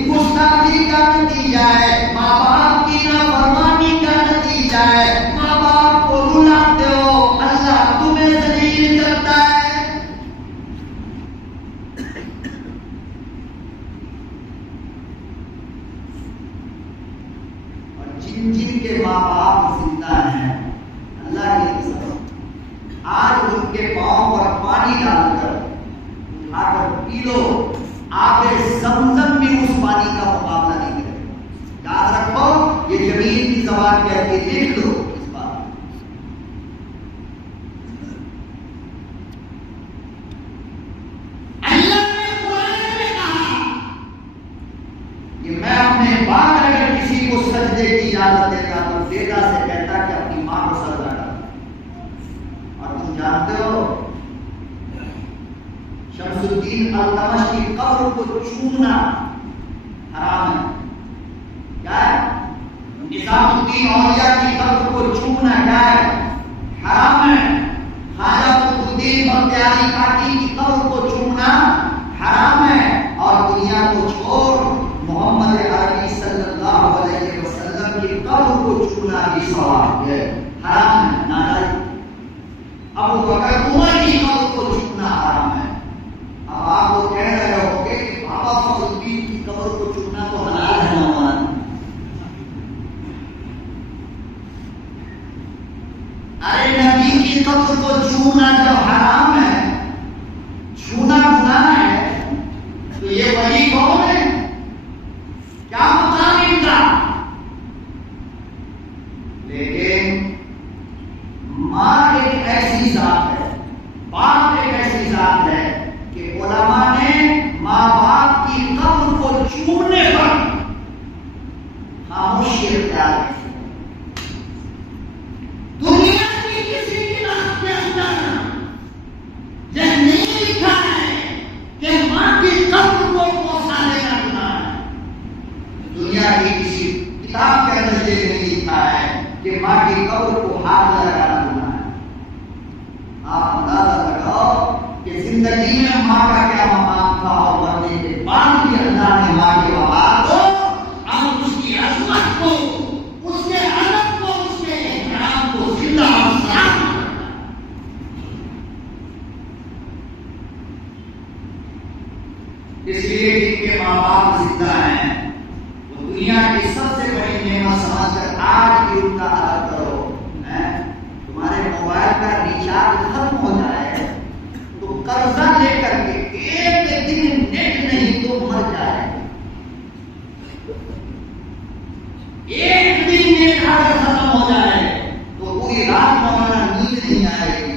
गुस्ताखी का नतीजा है, माँ बाप की नाफरमानी का नतीजा है। माँ बाप को रुलाते हो, अल्लाह तुम्हें जलील करता है। और जिन जिन के माँ बाप जिंदा हैं, अल्लाह की कसम, आज उनके पांव पर पानी डालकर उठाकर पी लो, आगे ज़मज़म भी उस पानी का मुकाबला नहीं करेगा। याद रखो, ये जमीन की ज़बान कहती है, लिख लो इस बात। अल्लाह ने कुरान में कहा कि मैं अपने बाद अगर किसी को सजदे की इजाजत देता तो बेटा से कहता कि अपनी माँ को सजदा कर। और तुम जानते हो शमसुद्दीन अल-तमश की कब्र को चूमना हराम है। क्या है? निजामुद्दीन की औलिया की कब्र को छूना क्या है? हराम है। ख्वाजा कुतुबुद्दीन बख्तियारी काकी की कब्र को छूना हराम है। और दुनिया को छोड़ मोहम्मद अरबी सल्लल्लाहु अलैहि वसल्लम की कब्र को छूना भी सवाब है, हराम है, नाजायज। अबू बकर उमर की कब्र को छूना हराम है। अब आप लोग कह रहे होंगे कि बाबा फजलुद्दीन की कब्र को छूना तो हलाल है ना? अरे नबी की कब्र को छूना जो हराम है, छूना गुनाह है, तो ये वली कौन है? क्या मुकाम इनका? लेकिन मां एक ऐसी जात है, बाप एक ऐसी जात है कि उलमा ने मां बाप की कब्र को छूने पर खामोशी इख्तियार की। दुनिया की किसी किताब के अंदर यह नहीं लिखा है कि मां की कब्र को पोसा देना गुनाह है। दुनिया की किसी किताब के अंदर यह नहीं लिखा है कि मां की कब्र को हाथ लगाना गुनाह है। आप अंदाजा लगाओ कि जिंदगी में मां का क्या मकाम था और मरने के बाद भी अल्लाह ने मां के वफा को और उसकी अजमत को, उसके अदब को, उसके इकराम को जिंदा और सलाम रखा। इसलिए जिनके माँ बाप जिंदा हैं वो दुनिया की सबसे बड़ी नेमत समझकर आज भी उनका अदब करो। तुम्हारे मोबाइल का रिचार्ज खत्म हो जाए तो कर्जा लेकर के एक दिन नेट नहीं तो मर जाए। एक दिन नेट अगर खत्म हो जाए तो पूरी रात मौलाना नींद नहीं आएगी।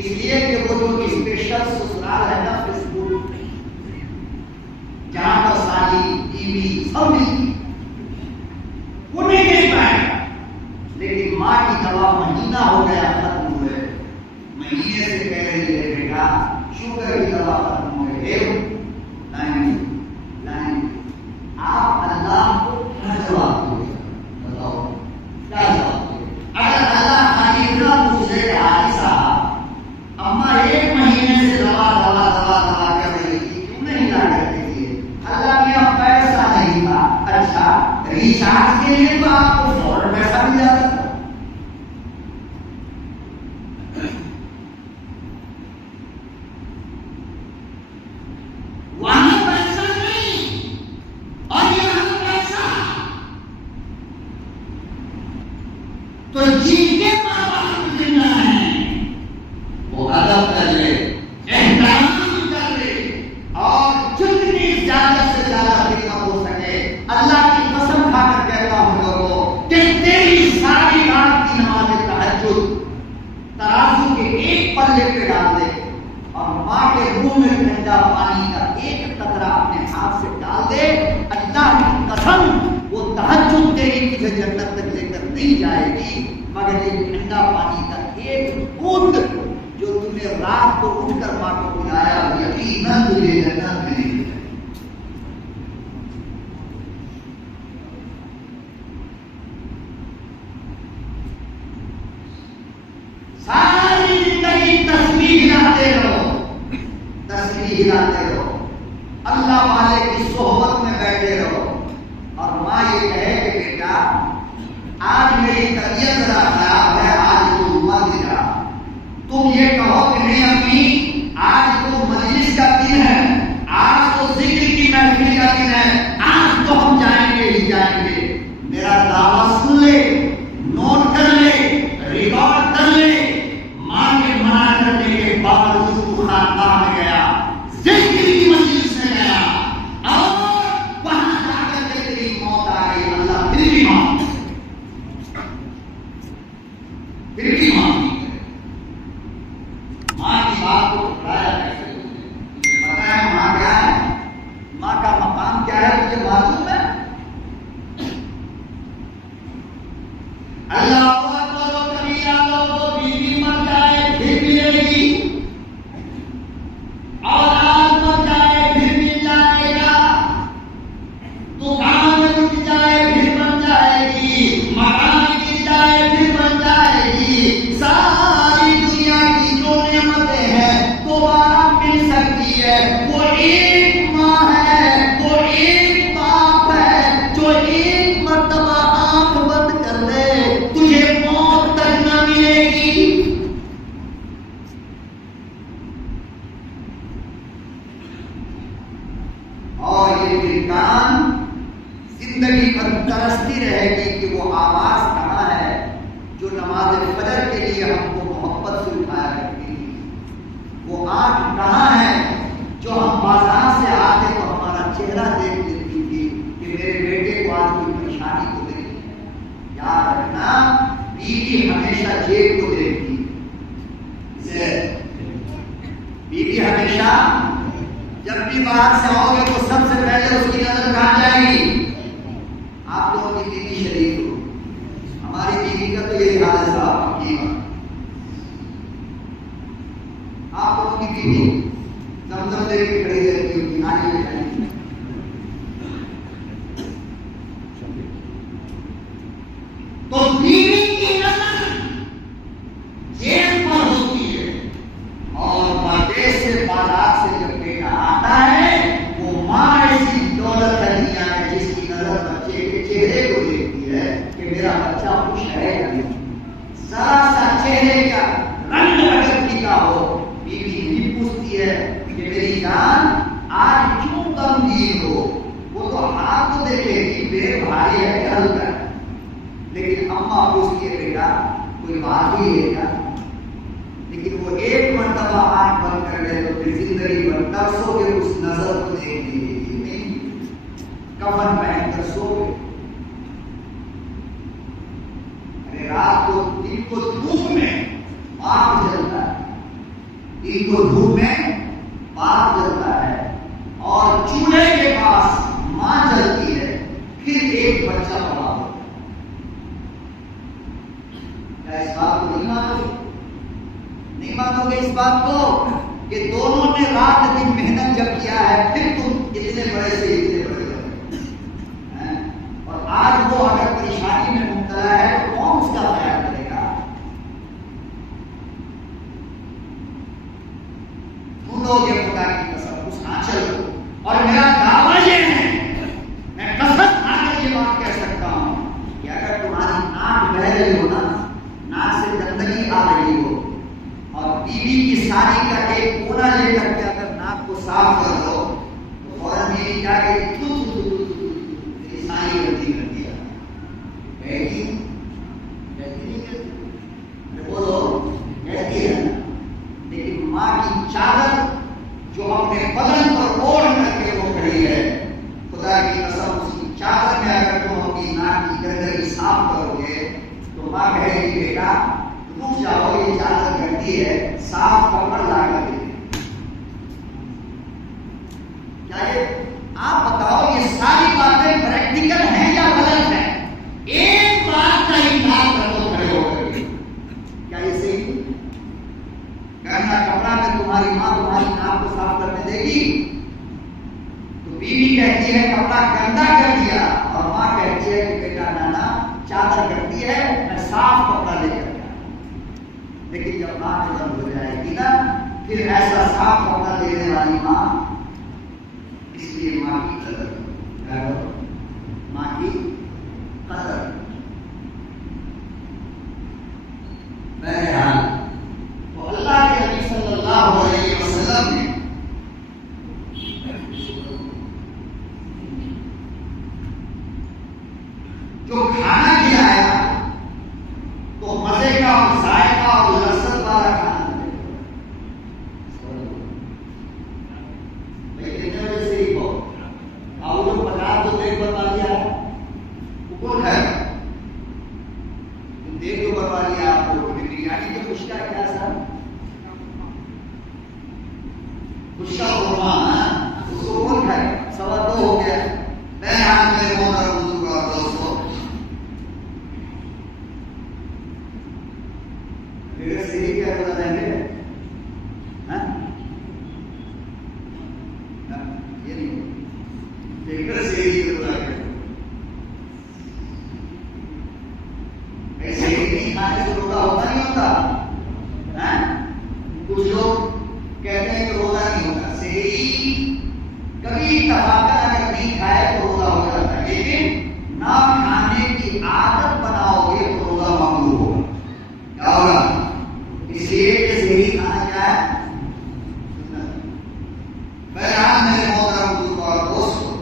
इसलिए कि वो जो स्पेशल ससुराल है ना फेसबुक, जहां पर साली टीवी सब मिलती, वो नहीं देख पाएगा। लेकिन माँ की दवा महीना हो गया खत्म हुए, महीने से कह रही है बेटा शुगर की दवा खत्म हो गई, आप अल्लाह को क्या जवाब दोगे? बताओ क्या जवाब दोगे? अगर अल्लाह खालिदा पूछे हाजी साहब अम्मा एक महीने से दवा दवा दवा दवा कर रही थी, क्यों नहीं ला करके दिए? अल्लाह के अब पैसा नहीं था। अच्छा, रिचार्ज के लिए तो आपको फौरन पैसा मिल जाता था। वहां पैसा नहीं और यहां पैसा। तो जिनके मां बाप जिंदा हैं वो अदब कर ले, एहतराम कर ले और जितनी ज्यादा से ज्यादा खिदमत हो सके। अल्लाह की कसम खाकर कहता हूं लोगों कि तेरी सारी रात की नमाज तहज्जुद तराजू के एक पल्ले पे डाल दे और मां के मुंह में ठंडा पानी का एक कतरा अपने हाथ से डाल दे। अल्लाह की कसम वो तहज्जुद तेरी तुझे जन्नत तक लेकर नहीं जाएगी, मगर ये ठंडा पानी का एक बूंद जो तूने रात को उठकर मां को बुलाया यकीनन तुझे जन्नत में नहीं जाएगी। सारी जिंदगी तस्बीह हिलाते रहो, तस्बीह हिलाते रहो, अल्लाह वाले की सोहबत में बैठे रहो। और माँ ये कहे कि बेटा आज मेरी तबीयत जरा खराब है, आज तू मत जा। तुम ये कहो कि नहीं अम्मी आज तो मजलिस का दिन है, आज तो जिक्र की महफिल का दिन है, आज तो हम जाएंगे ही जाएंगे। मेरा दावा सुन ले, नोट कर ले, रिकॉर्ड कर ले। मां के मना करने के बावजूद तू खानकाह में गया, जिक्र की मजलिस में गया और वहां जाकर के तेरी मौत आ गई। अल्लाह फिर भी माफ, फिर भी माफ। मां की बात को ठुकराया कैसे? तुझे पता है मां क्या है? मां का मकाम क्या है तुझे मालूम है? अल्लाह बीवी मर जाए फिर मिलेगी, औलाद मर जाए फिर मिल जाएगा, दुकान में रुक जाए फिर बन जाएगी, ये फिर कान जिंदगी भर तरसती रहेगी कि वो आवाज कहाँ है जो नमाज फजर के लिए हमको मोहब्बत से उठाया करती थी। वो आंख कहाँ है जो हम बाजार से आते तो हमारा चेहरा देख लेती थी कि मेरे बेटे को आज कोई परेशानी को देखी। याद रखना, बीवी हमेशा जेब को देखती, बीवी हमेशा जब भी बाहर से आओगे तो सबसे पहले उसकी नजर कहाँ जाएगी? आप लोगों की बीवी शरीफ हो, हमारी बीवी का तो यही हाल है साहब। आप लोगों की बीवी जमजम लेके खड़ी रहती होगी, आगे में खड़ी। तो बीवी की नजर जेब पर होती है और परदेश से बाजार से जब बेटा आता है वो माँ ऐसी दौलत है दुनिया में जिसकी नजर बच्चे के चेहरे को देखती है कि मेरा बच्चा खुश है या नहीं। जरा सा चेहरे का रंग अगर का हो, बीवी भी पूछती है कि मेरी जान आज क्यों गमगीन हो। वो तो हाथ को देखेगी पेट भारी है क्या हल्का है, लेकिन अम्मा पूछती है बेटा कोई बात ही है क्या। लेकिन वो एक मर्तबा आंख बंद कर ले तो फिर जिंदगी भर तरसों के उस नजर को देख लीजिए। नहीं, कफन पहनकर सो गए। अरे रात को दिन को धूप में बाप जलता है, दिन को धूप में बाप जलता है और चूल्हे के पास मां जलती है, फिर एक बच्चा बड़ा होता है। क्या इस बात को नहीं मानोगे? नहीं मानोगे इस बात को कि दोनों ने रात दिन मेहनत जब किया है फिर तुम इतने बड़े से इतने बड़े हैं। और आज वो अगर परेशानी में मुब्तला है तो कौन उसका ख्याल करेगा? ढूंढोगे खुदा की कसम उस आंचल को। और मेरा दावा ये है, मैं कसम खाकर ये बात कह सकता हूं कि अगर तुम्हारी नाक बह रही हो ना, नाक से गंदगी आ रही हो और बीवी की साड़ी का एक कोना लेकर के अगर नाक को साफ कर दो तो फौरन बीवी क्या कहेगी? मेरी साड़ी गंदी कर दिया। कहेगी? कहती नहीं कहती? बोलो, कहती है ना। लेकिन माँ की चादर जो अपने बदन पर ओढ़ करके वो खड़ी है, खुदा की कसम उसकी चादर में अगर तुम अपनी नाक की गंदगी साफ करोगे तो माँ कहेगी बेटा रुक जाओ, ये चादर गंदी है, साफ कपड़ा लगा दे। क्या ये आप बताओ ये सारी बातें प्रैक्टिकल हैं या गलत है? एक बात का इनकार कर दो खड़े होकर, क्या ये सही? गंदा कपड़ा में तुम्हारी माँ तुम्हारी नाक को साफ करने देगी? तो बीवी कहती है कपड़ा गंदा कर दिया और माँ कहती है कि बेटा नाना चादर गंदी है, मैं साफ कपड़ा लेकर। लेकिन जब माँ खत्म हो जाएगी ना, फिर ऐसा साफ कपड़ा देने वाली माँ, इसलिए माँ की कदर, माँ की कदर। बहरहाल तो अल्लाह के नबी सल्लल्लाहु अलैहि वसल्लम ने जो खाना खिलाया तो मजे का और जायका और लज्जत वाला खाना कितने बजे से ही हो और लोग पचास तो देख बनवा लिया है, कौन है देख तो बनवा लिया आपको। बिरयानी तो कुछ का क्या सर, कुछ का होगा उसको कौन खाए? 2:15 हो गया। मैं हाथ में मोहतरम दोस्तों सही क्या बता देंगे? ये नहीं देखकर सही बता देंगे। ऐसे ही नहीं खाने से रोजा होता नहीं होता है? कुछ लोग कहते हैं कि रोजा नहीं होता। सही कभी तबाकर अगर नहीं खाए तो रोजा हो जाता है, लेकिन ना खाने की आदत बनाओगे तो रोजा मकरूह होगा। क्या होगा? इसलिए सही खाना क्या है? बहरहाल मेरे मोहतरम दोस्तों,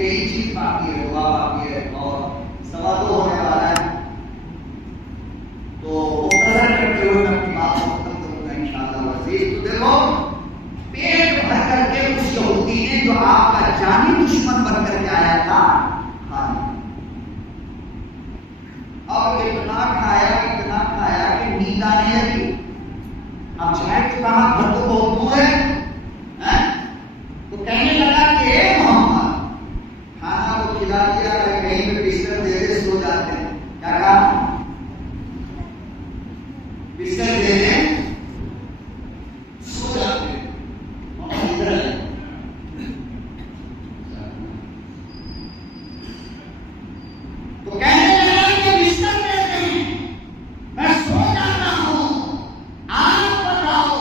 एक ही चीज बाकी है, दुआ बाकी है और 2:15 होने वाला है। तो मुख्तसर करते हुए मैं अपनी बात को खत्म करूंगा इंशाअल्लाह अज़ीज़। तो देखो, पेट भर करके उस यहूदी ने जो आपका जानी दुश्मन बन करके आया था खाया। अब इतना खाया कि नींद आने लगी। अब जाए तो कहा, घर तो बहुत दूर है, तो कहने लगा कि मोहम्मद, खाना को खिला दिया, कहीं पे बिस्तर दे दे, सो जाते हैं। क्या कहा? बिस्तर दे दे, सो जाते हैं। तो कहने लगा कि बिस्तर दे दे, मैं सो जाता हूं। आप बताओ,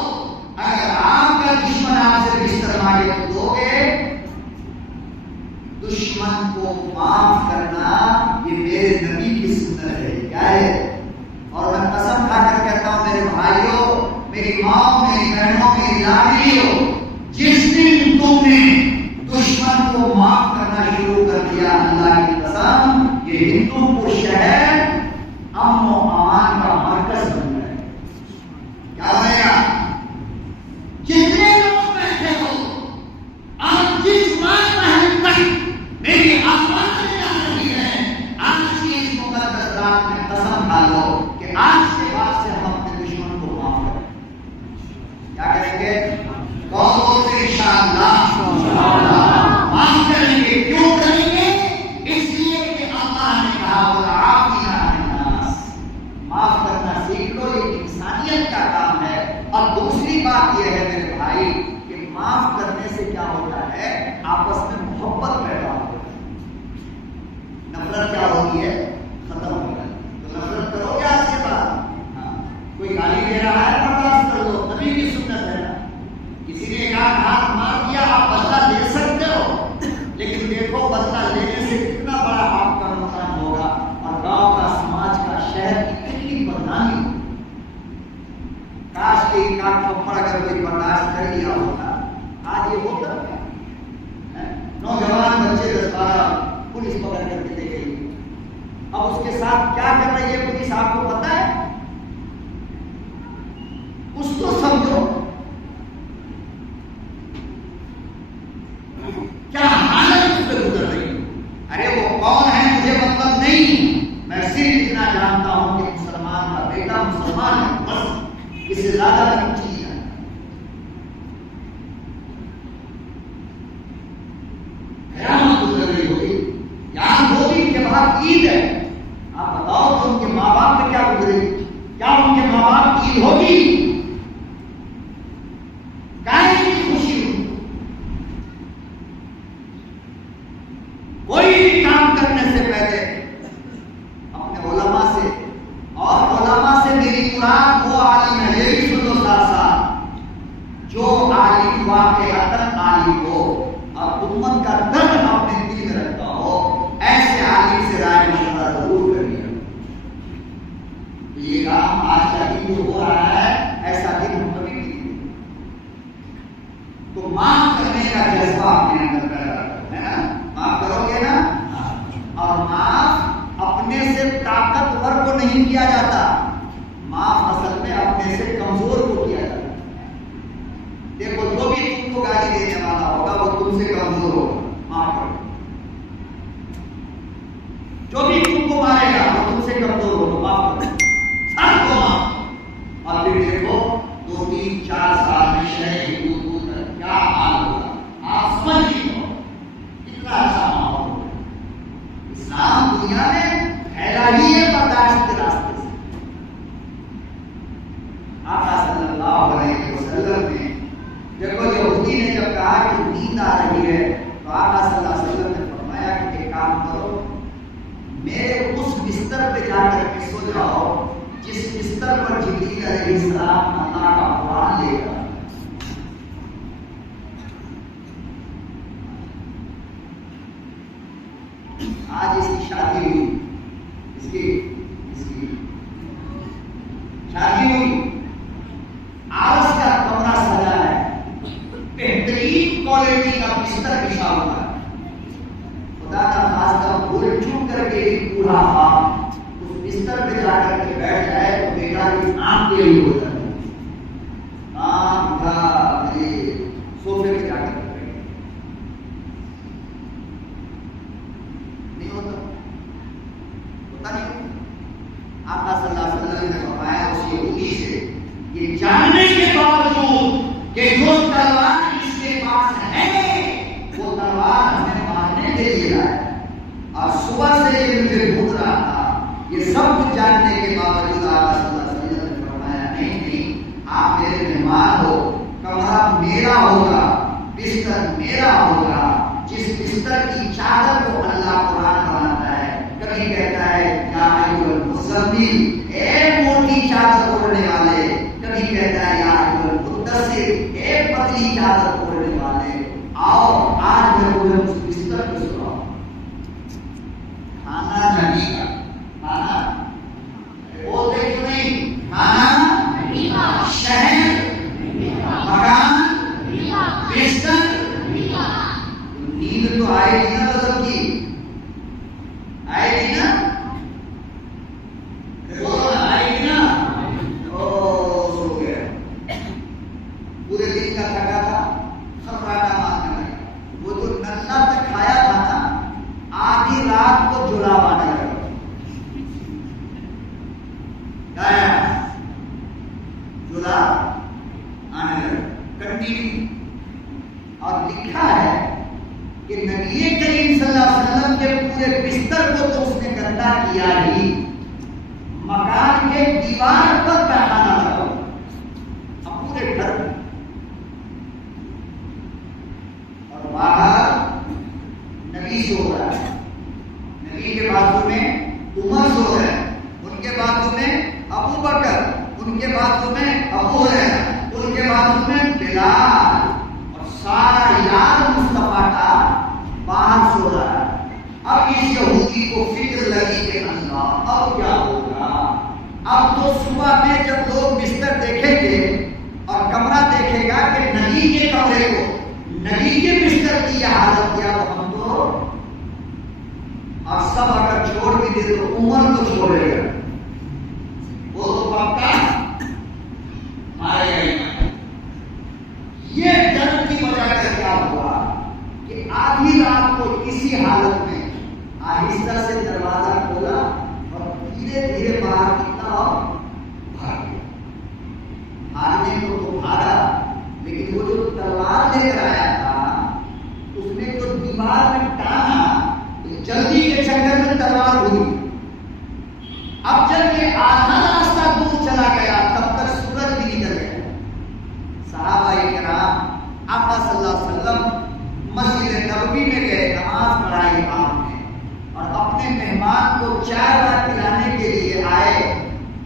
अगर आपका दुश्मन आपसे बिस्तर मांगे तो दोगे? दुश्मन को माफ करना ये मेरे नबी की सुन्नत है। क्या है? और मैं कसम खाकर कहता हूं मेरे भाइयों, मेरी माँ, मेरी बहनों, मेरी लाडलियों, जिस दिन तुमने दुश्मन को माफ करना शुरू कर दिया, अल्लाह की कसम, ये हिंदुपुर शहर अमन और अमान का मरकज बन गया। क्या बनेगा? जितने लोग बैठे हो, आज जिस मां बहन तक मेरी आवाज जा रही है, आज की इस मुकद्दस रात में कसम खा लो कि आज के बाद से हम अपने दुश्मन को माफ करेंगे। क्या करेंगे? कौन बोलते? इंशाअल्लाह माफ करेंगे। क्यों करेंगे? इसलिए कि अल्लाह ने कहा, माफ करना सीख लो, ये इंसानियत का काम है। और दूसरी बात यह है मेरे भाई कि माफ करने से क्या होता है? आपस में मोहब्बत पैदा होती है, नफरत क्या होती है? खत्म हो जाती है। तो नफरत करोगे आज के बाद? हाँ, कोई गाली दे रहा है, बर्दाश्त कर लो, नबी की सुन्नत है ना। किसी ने कहा हाथ मार दिया, आप बदला ले सकते हो, लेकिन देखो बदला लेने से कितना बड़ा आपका नुकसान होगा और गांव का, समाज का, शहर की कितनी बदनामी। काश के काट पकड़ अगर कोई बर्दाश्त कर लिया होता, आज ये होता क्या? नौजवान बच्चे 10-12 पुलिस पकड़ करके ले गई, अब उसके साथ क्या कर रही है पुलिस आपको पता है? कुछ तो समझो, क्या हालत उस पर गुजर रही है। अरे वो कौन है मुझे मतलब नहीं, मैं सिर्फ इतना जानता हूं कि मुसलमान का बेटा मुसलमान है, बस, इससे ज्यादा नहीं चीज है। कयामत गुजर रही होगी, यहां 2 दिन के बाद ईद है। आप बताओ तो उनके माँ बाप पे क्या गुजरेगी? क्या उनके माँ बाप की ईद होगी? कोई भी काम करने से पहले अपने उलमा से, और उलमा से मेरी मुराद वो आलिम है, ये भी सुनो साथ, जो आलिम वाक़अतन आलिम हो और उम्मत का दर्द अपने दिल में रखता हो, ऐसे आलिम से राय मशवरा जरूर करिए। ये काम आज का दिन जो हो रहा है, ऐसा दिन हम कभी नहीं। तो माफ करने का जज्बा अपने अंदर पैदा करो, है ना? माफ करोगे ना? और माफ अपने से ताकतवर को नहीं किया जाता, माफ असल में अपने से कमजोर को किया जाता है। देखो, जो भी तुमको गाली देने वाला होगा वो तुमसे कमजोर होगा, माफ करो। जो भी तुमको मारेगा वो तुमसे कमजोर होगा, माफ करो, सबको माफ। और फिर देखो 2-3-4 साल में शहर की दूर क्या हाल होगा, आप समझ लीजिए। कितना अच्छा माहौल होगा। इस्लाम दुनिया में फैला ही है बर्दाश्त के रास्ते से। आका सल्लल्लाहु अलैहि वसल्लम ने, देखो यहूदी ने जब कहा कि नींद आ रही है, तो आका सल्लल्लाहु अलैहि वसल्लम ने फरमाया कि एक काम करो, मेरे उस बिस्तर पे जाकर के सो जाओ जिस बिस्तर पर जिब्रील अलैहिस्सलाम अल्लाह का कुरान लेकर। आज इसकी शादी हुई, इसकी शादी हुई, आरस का कमरा सजा है, बेहतरीन क्वालिटी का बिस्तर बिछा हुआ है, एक बूढ़ा बाप उस बिस्तर पे जाकर के बैठ जाए तो बेटा की आंख टेढ़ी हो जाती है, सोफे पे जाकर के बैठ नहीं होता नहीं। आका सल्लल्लाहु अलैहि वसल्लम ने फरमाया उस यहूदी से, ये जानने के बावजूद कि जो तलवार इसके पास है वो तलवार हमें मारने के लिए आया और सुबह से ये मुझे ढूंढ रहा था, ये सब कुछ जानने के बावजूद आका सल्लल्लाहु अलैहि वसल्लम ने फरमाया नहीं, आप मेरे मेहमान हो, कमरा मेरा होगा, बिस्तर मेरा होगा। जिस बिस्तर की चादर को अल्लाह कुरान बनाता है, कभी कहता है या अय्युहल मुज़म्मिल, ए मोटी चादर ओढ़ने वाले, कभी कहता है या अय्युहल मुद्दस्सिर, ए पतली चादर ओढ़ने वाले, आओ आज मैं तुम्हें उस बिस्तर पे सुलाऊं। खाना नबी का, खाना बोलते क्यों नहीं, खाना नबी का, शहर मकान बिस्तर, नींद तो आएगी ना, तो सबकी आएगी ना, आएगी ना। सो गया, पूरे दिन का थका था, खर्राटा मारने लगा, वो जो नन्ना तक खाया था ना, आधी रात को जुड़ावाने लगा, जुड़ा आने लगा कंटिन्यू। और लिखा है कि नबी करीम सल्लल्लाहु अलैहि वसल्लम के पूरे बिस्तर को तो उसने गंदा किया ही, मकान के दीवार पर बैठाना लगा, अब पूरे घर में। और बाहर नबी सो रहा है, नबी के बाजू में उमर सो रहा है, उनके बाजू में अबू बकर, उनके बाजू में अबू हुरैरा, उनके बाजू में बिलाल, और सारा यार मुस्तफा का बाहर सो रहा है। अब इस यहूदी को फिक्र लगी कि अल्लाह अब क्या होगा। अब तो सुबह में जब लोग बिस्तर देखेंगे और कमरा देखेगा कि नबी के कमरे को, नबी के बिस्तर की यह हालत किया, तो हम तो और सब अगर छोड़ भी दे तो उमर को छोड़ेगा, वो तो पक्का मारेगा ही। ये डर की वजह से क्या हुआ कि आधी रात को इसी हालत में आहिस्ता से दरवाजा खोला और धीरे धीरे बाहर निकला और भाग गया। भागने को तो भागा, लेकिन वो जो तलवार लेकर आया था उसने जो दीवार में टाना, तो जल्दी के चक्कर में तलवार हुई। अब जब ये आधा रास्ता दूर चला गया तब तक सूरज भी निकल गया। सहाबाए किराम आका सल्लल्लाहु अलैहि वसल्लम मस्जिद नबवी में गए, नमाज पढ़ाई आपने, और अपने मेहमान को चाय वाय पिलाने के लिए आए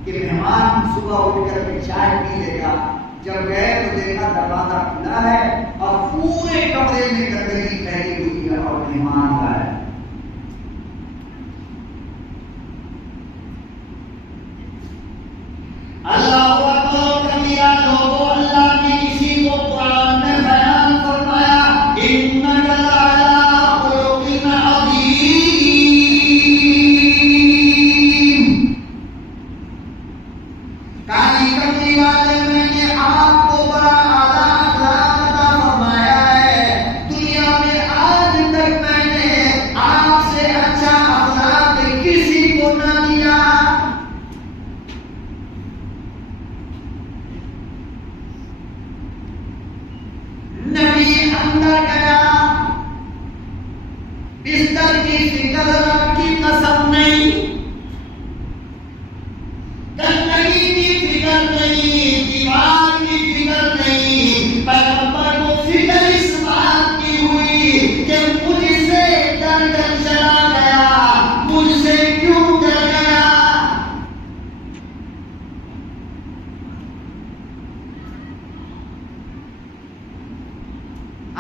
कि मेहमान सुबह उठकर के चाय पी लेगा। जब गए तो देखा दरवाजा खुला है और पूरे कमरे में गंदगी फैली हुई है और मेहमान आए। अल्लाह अकबर कबिरा लोगों, अल्लाह ने किसी को कुरान में बयान फरमाया, इन्नका लअला खुलुकिन अज़ीम। काली कमली वाले, मैंने आपको बड़ा आला अखलाक अता फरमाया है। दुनिया में आज तक मैंने आपसे अच्छा अखलाक किसी को न दिया। नबी अंदर गया, बिस्तर की फिक्र रखी, कसम नहीं, गंदगी की फिक्र नहीं, दीवार की फिक्र नहीं। पैगंबर को फिक्र इस बात की हुई कि मुझसे डर कर चला गया, मुझसे क्यों डर गया।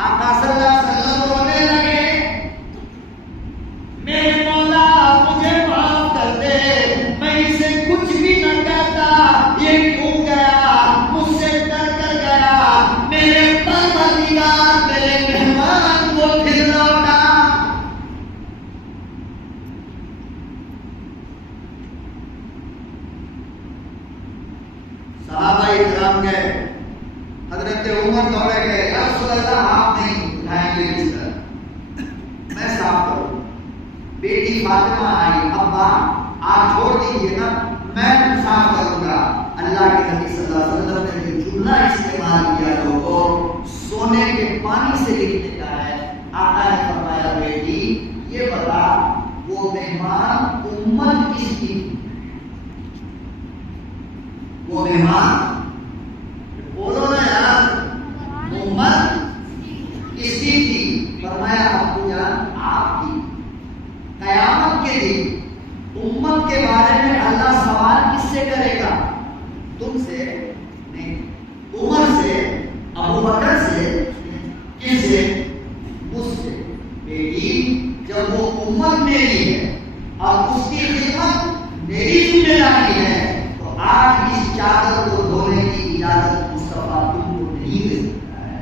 आका सल्लल्लाहु अलैहि वसल्लम रोने लगे, मेरे मौला मुझे माफ कर दे, मैं इसे कुछ भी न कहता, ये क्यों गया, मुझसे डर कर गया। मेरे परवरदिगार मेरे मेहमान को फिर लौटा। सल्लम गए, हजरत उमर दौड़े गए, या रसूल अल्लाह आप नहीं उठाएंगे बिस्तर, मैं साफ करूं। बेटी फातिमा आई, अब्बा आप छोड़ दीजिए ना, मैं साफ करूंगा। अल्लाह के नबी सल्लल्लाहु अलैहि वसल्लम ने जो जुमला इस्तेमाल किया लोगों, सोने के पानी से लिखने का है। आका ने फरमाया बेटी ये बता वो मेहमान उम्मत किसकी थी? वो मेहमान बोलो ना यार, उम्मत किसकी थी? फरमाया अब्बू जान आपकी। कयामत के दिन उम्मत के बारे में अल्लाह सवाल किससे करेगा? तुमसे नहीं, उमर से, अबू बकर से, किससे? मुझसे। बेटी जब वो उम्मत मेरी है और उसकी खिदमत मेरी जिम्मेदारी है, तो आज इस चादर को धोने की इजाजत मुस्तफा तुमको नहीं दे सकता है।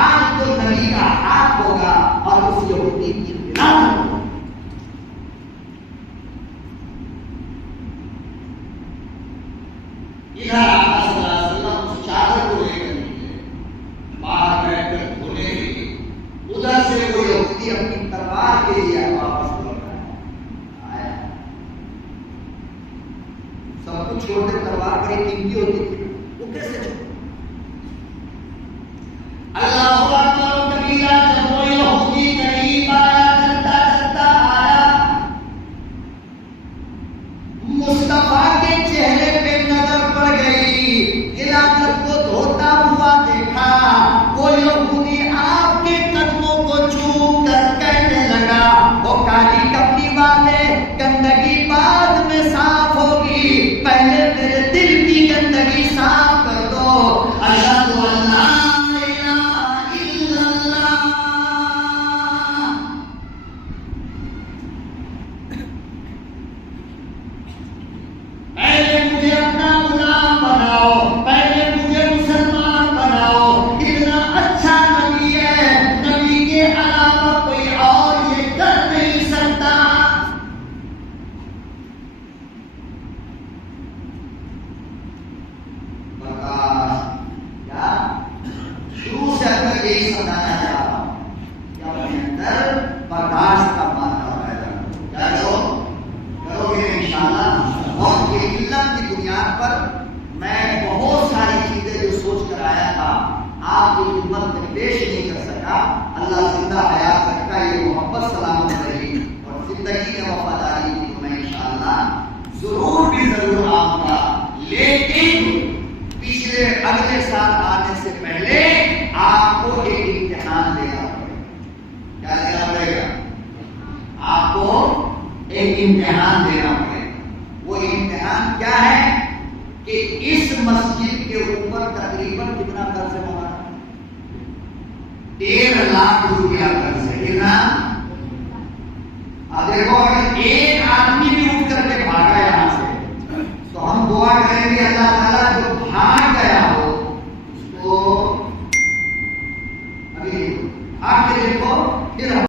आज तो नबी का हाथ होगा और उस यहूदी की खिलाफत होगा। इधर आका सल्लल्लाहु अलैहि वसल्लम उस चादर को लेकर निकले, बाहर बैठकर धोने लगे। उधर से वो यहूदी अपनी तलवार के लिए वापस लौट आया। सब कुछ छोड़ दे, तलवार बड़ी कीमती होती थी, वो कैसे छोड़? अल्लाहु अकबर कबीरा। जब वो यहूदी करीब आया, चलता चलता आया, मुस्तफा के चेहरे पे नजर पड़ गई, हिलाकत को धोता हुआ देखा। वो यहूदी आपके कदमों को छू कर कहने लगा, वो काली कपड़ी वाले, गंदगी बाद में साफ होगी, पहले मेरे दिल की गंदगी साफ कर दो। अशहदु अल्ला इलाहा इल्लल्लाह। पहले मुझे अपना गुलाम बनाओ, पहले मुझे मुसलमान बनाओ। इतना अच्छा नबी है, नबी के अलावा कोई और ये कर नहीं सकता। बर्दाश्त क्या? शुरू से अंदर यही समझाना चाह रहा हूं कि अपने अंदर बर्दाश्त का मात्रा पैदा करो। क्या करोगे इंशाअल्लाह। और ये इल्लत की बुनियाद पर मैं बहुत सारी चीजें जो सोच कर आया था आपकी खिदमत में पेश नहीं कर सका। अल्लाह जिंदा हयात रखा, ये मोहब्बत सलामत रही और जिंदगी में वफादारी की, तो मैं इंशाअल्लाह जरूर भी जरूर आऊंगा। लेकिन पिछले अगले साल आने से पहले आपको एक इम्तिहान देना पड़ेगा। क्या देना पड़ेगा? आपको एक इम्तिहान देना पड़ेगा। वो इम्तिहान क्या है कि इस मस्जिद के ऊपर तकरीबन कितना कर्ज है हमारा? 13 लाख रुपया कर्ज है। कितना? अब देखो, अगर 1